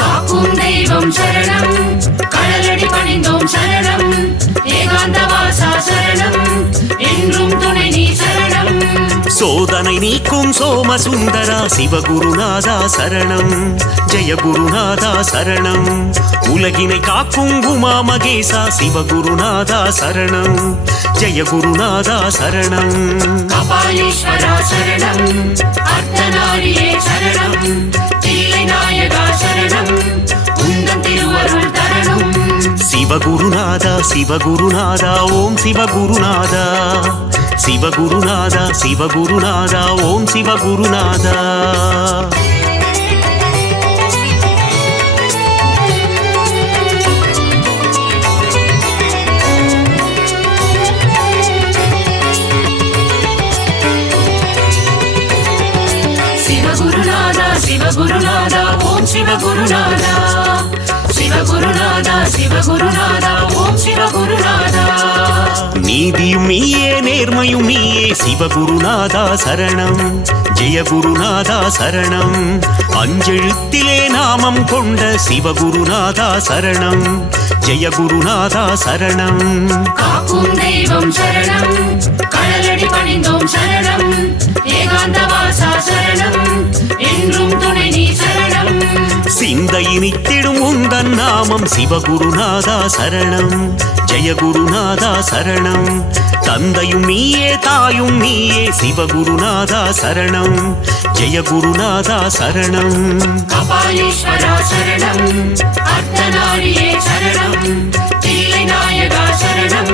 காக்கும் தெய்வம் சரணம் கடலடி பணிந்தோம் சரணம் ஏகாந்த வாசா சரணம் என்றும் துணை நீ சரணம் சோதனை நீக்கும் சோமசுந்தரா சிவகுருநாதா சரணம் ஜெய குருநாதா சரணம் உலகினை காக்கும் உமா மகேசா சிவகுருநாதா சரணம் ஜெய குருநாதா சரணம் கபாலீஸ்வரா சரணம் அர்த்தநாரியே சரணம் தில்லை நாயகா சரணம் உந்தன் திருவருள் தரணும் சிவகுருநாதா சிவகுருநாதா ஓம் சிவகுருநாதா சிவகுருநாதா சிவகுருநாதா ஓம் சிவகுருநாதா சிவகுருநாதா சிவகுருநாதா ஓம் சிவகுருநாதா சிவகுருநாதா சிவகுருநாதா ஓம் சிவகுருநாதா நீதியும் நீயே நேர்மையும் நீயே சிவகுருநாதா சரணம் ஜெய குருநாதா சரணம் அஞ்செழுத்திலே நாமம் கொண்ட சிவகுருநாதா சரணம் ஜெய குருநாதா சரணம் காக்கும் தெய்வம் சரணம் கடலடி பணிந்தோம் சரணம் ஏகாந்த வாசா சரணம் என்றும் துணை நீ சரணம் சிந்தையினித்திடும் உந்தன் நாமம் சிவகுருநாதா சரணம் ஜெய குருநாதா சரணம் தந்தையும் நீயே தாயும் நீயே சிவகுருநாதா சரணம் ஜெய குருநாதா சரணம் கபாலீஸ்வரா சரணம் அர்த்தநாரியே சரணம் தில்லை நாயகா சரணம்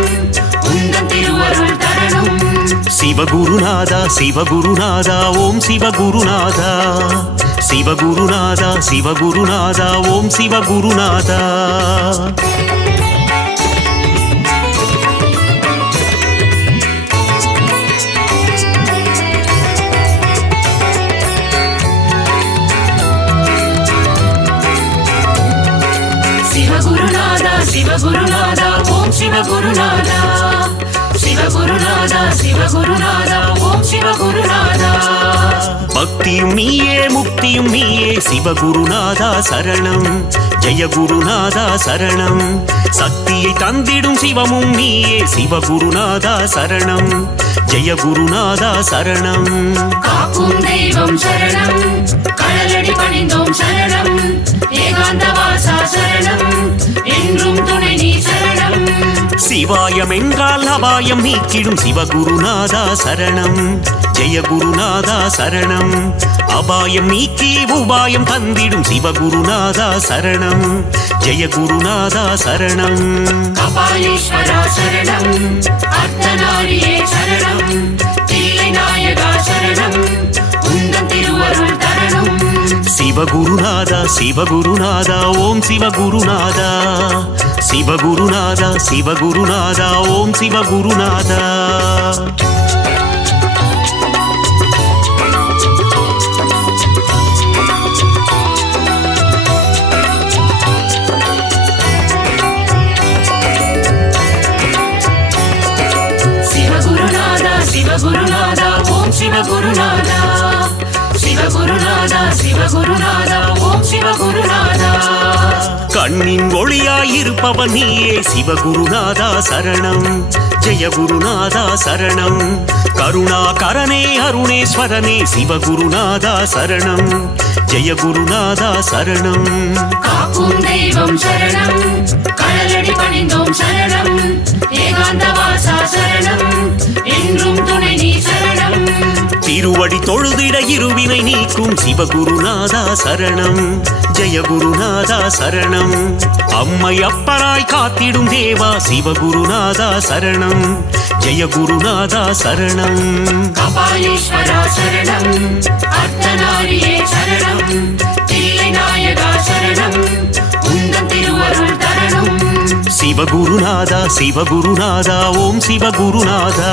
உந்தன் திருவருள் தரணும் சிவகுருநாதா சிவகுருநாதா ஓம் சிவகுருநாதா சிவகுருநாதா சிவகுருநாதா ஓம் சிவகுருநாதா சிவகுருநாதா சிவகுருநாதா ஓம் சிவகுருநாதா சிவகுருநாதா சிவகுருநாதா ஓம் சிவகுருநாதா பக்தியும் நீயே முக்தியும் நீயே சிவகுருநாதா சரணம் ஜெய குருநாதா சரணம் சக்தியை தந்திடும் சிவமும் நீயே சிவகுருநாதா சரணம் ஜெய குருநாதா சரணம் காக்கும் தெய்வம் சரணம் கடலடி பணிந்தோம் சரணம் ஏகாந்த வாசா சரணம் என்றும் துணை நீ சரணம் சிவாயம் என்றால் அபாயம் நீக்கிடும் சிவகுருநாதா சரணம் ஜெய குருநாதா சரணம் அபாயம் நீக்கி உபாயம் தந்திடும் சிவகுருநாதா சரணம் ஜெய குருநாதா சரணம் கபாலீஸ்வரா சரணம் அர்த்தநாரியே சரணம் தில்லை நாயகா சரணம் உந்தன் திருவருள் தரணும் சிவகுருநாதா சிவகுருநாதா ஓம் சிவகுருநாதா சிவகுருநாதா சிவகுருநாதா ஓம் சிவகுருநாதா சிவகுருநாதா சிவகுருநாதா ஓம் சிவகுருநாதா சிவகுருநாதா சிவகுருநாதா ஓம் சிவகுருநாதா கண்ணின் ஒளியாயிருப்பவன் நீயே சிவகுருநாதா சரணம் ஜெய குருநாதா சரணம் கருணாகரனே அருணேஸ்வரனே சிவகுருநாதா சரணம் ஜெய குருநாதா சரணம் காக்கும் தெய்வம் சரணம் கடலடி பணிந்தோம் சரணம் ஏகாந்த வாசா சரணம் என்றும் துணை நீ சரணம் திருவடி தொழுதிட இருவினை நீக்கும் சிவகுருநாதா சரணம் ஜெய குருநாதா சரணம் அம்மை அப்பராய் காத்திடும் தேவா சிவகுருநாதா சரணம் ஜெய குருநாதா சரணம் கபாலீஸ்வரா சரணம் அர்த்தநாரியே சரணம் தில்லை நாயகா சரணம் உந்தன் திருவருள் தரணும் சிவகுருநாதா சிவகுருநாதா ஓம் சிவகுருநாதா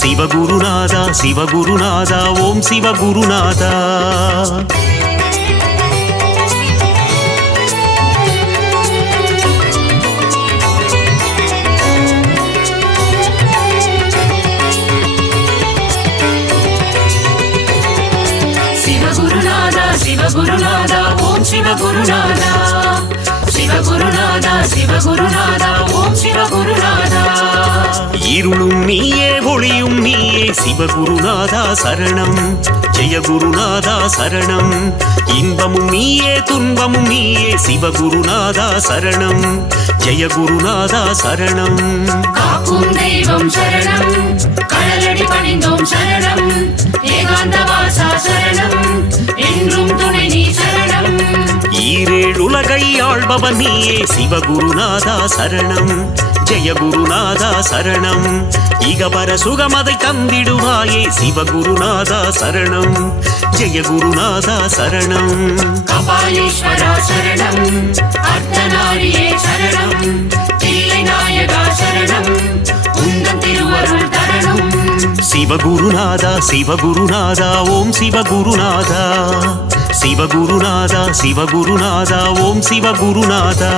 சிவகுருநாதா சிவகுருநாதா ஓம் சிவகுருநாதா சிவகுருநாதா சிவகுருநாதா ஓம் சிவகுருநாதா சிவகுருநாதா சிவகுருநாதா ஓம் சிவகுருநாதா இருளும் நீயே ஒளியும் நீயே சிவகுருநாதா சரணம் ஜெய குருநாதா சரணம் இன்பமும் நீயே துன்பமும் நீயே சிவகுருநாதா சரணம் ஜெய குருநாதா சரணம் காக்கும் தெய்வம் சரணம் கடலடி பணிந்தோம் சரணம் ஏகாந்த வாசா சரணம் என்றும் துணை நீ சரணம் ஈரேழுலகை ஆள்பவன் நீயே சிவகுருநாதா சரணம் ஜெய குருநாதா சரணம் இகபர சுகமதை தந்திடுவாயே சிவகுருநாதா சரணம் ஜெய குருநாதா சரணம் கபாலீஸ்வரா சரணம் அர்த்தநாரியே சரணம் தில்லை நாயகா சரணம் உந்தன் திருவருள் தரணும் சிவகுருநாதா சிவகுருநாதா ஓம் சிவகுருநாதா சிவகுருநாதா சிவகுருநாதா ஓம் சிவகுருநாதா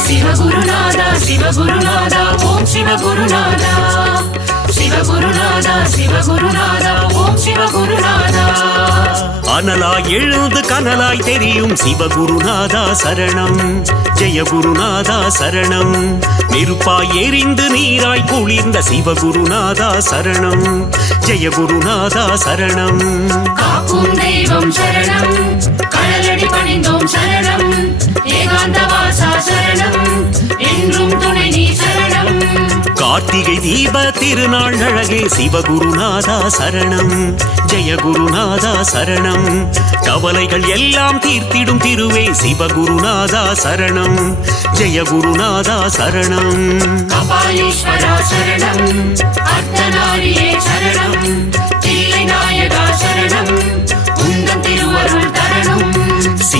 சிவகுருநாதா சிவகுருநாதா ஓம் சிவகுருநாதா சிவகுருநாதா சிவகுருநாதா ஓம் சிவகுருநாதா அனலாய் எழுந்து கனலாய் தெரியும் சிவகுருநாதா சரணம் ஜெய குருநாதா சரணம் நெருப்பாய் எரிந்து நீராய் குளிர்ந்த சிவகுருநாதா சரணம் ஜெய குருநாதா சரணம் காக்கும் தெய்வம் சரணம் கடலடி பணிந்தோம் சரணம் ஏகாந்த வாசா சரணம் என்றும் துணை நீ சரணம் கார்த்திகை தீப திருநாள் அழகே சிவகுருநாதா சரணம் ஜெய குருநாதா சரணம் கவலைகள் எல்லாம் தீர்த்திடும் திருவே சிவகுருநாதா சரணம் ஜெய குருநாதா சரணம் கபாலீஸ்வரா சரணம் அர்த்தநாரியே சரணம் தில்லை நாயகா சரணம் உந்தன் திருவருள் தரணும்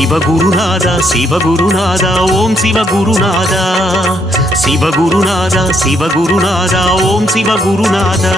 சிவகுருநாதா சிவகுருநாதா ஓம் சிவகுருநாதா சிவகுருநாதா சிவகுருநாதா ஓம் சிவகுருநாதா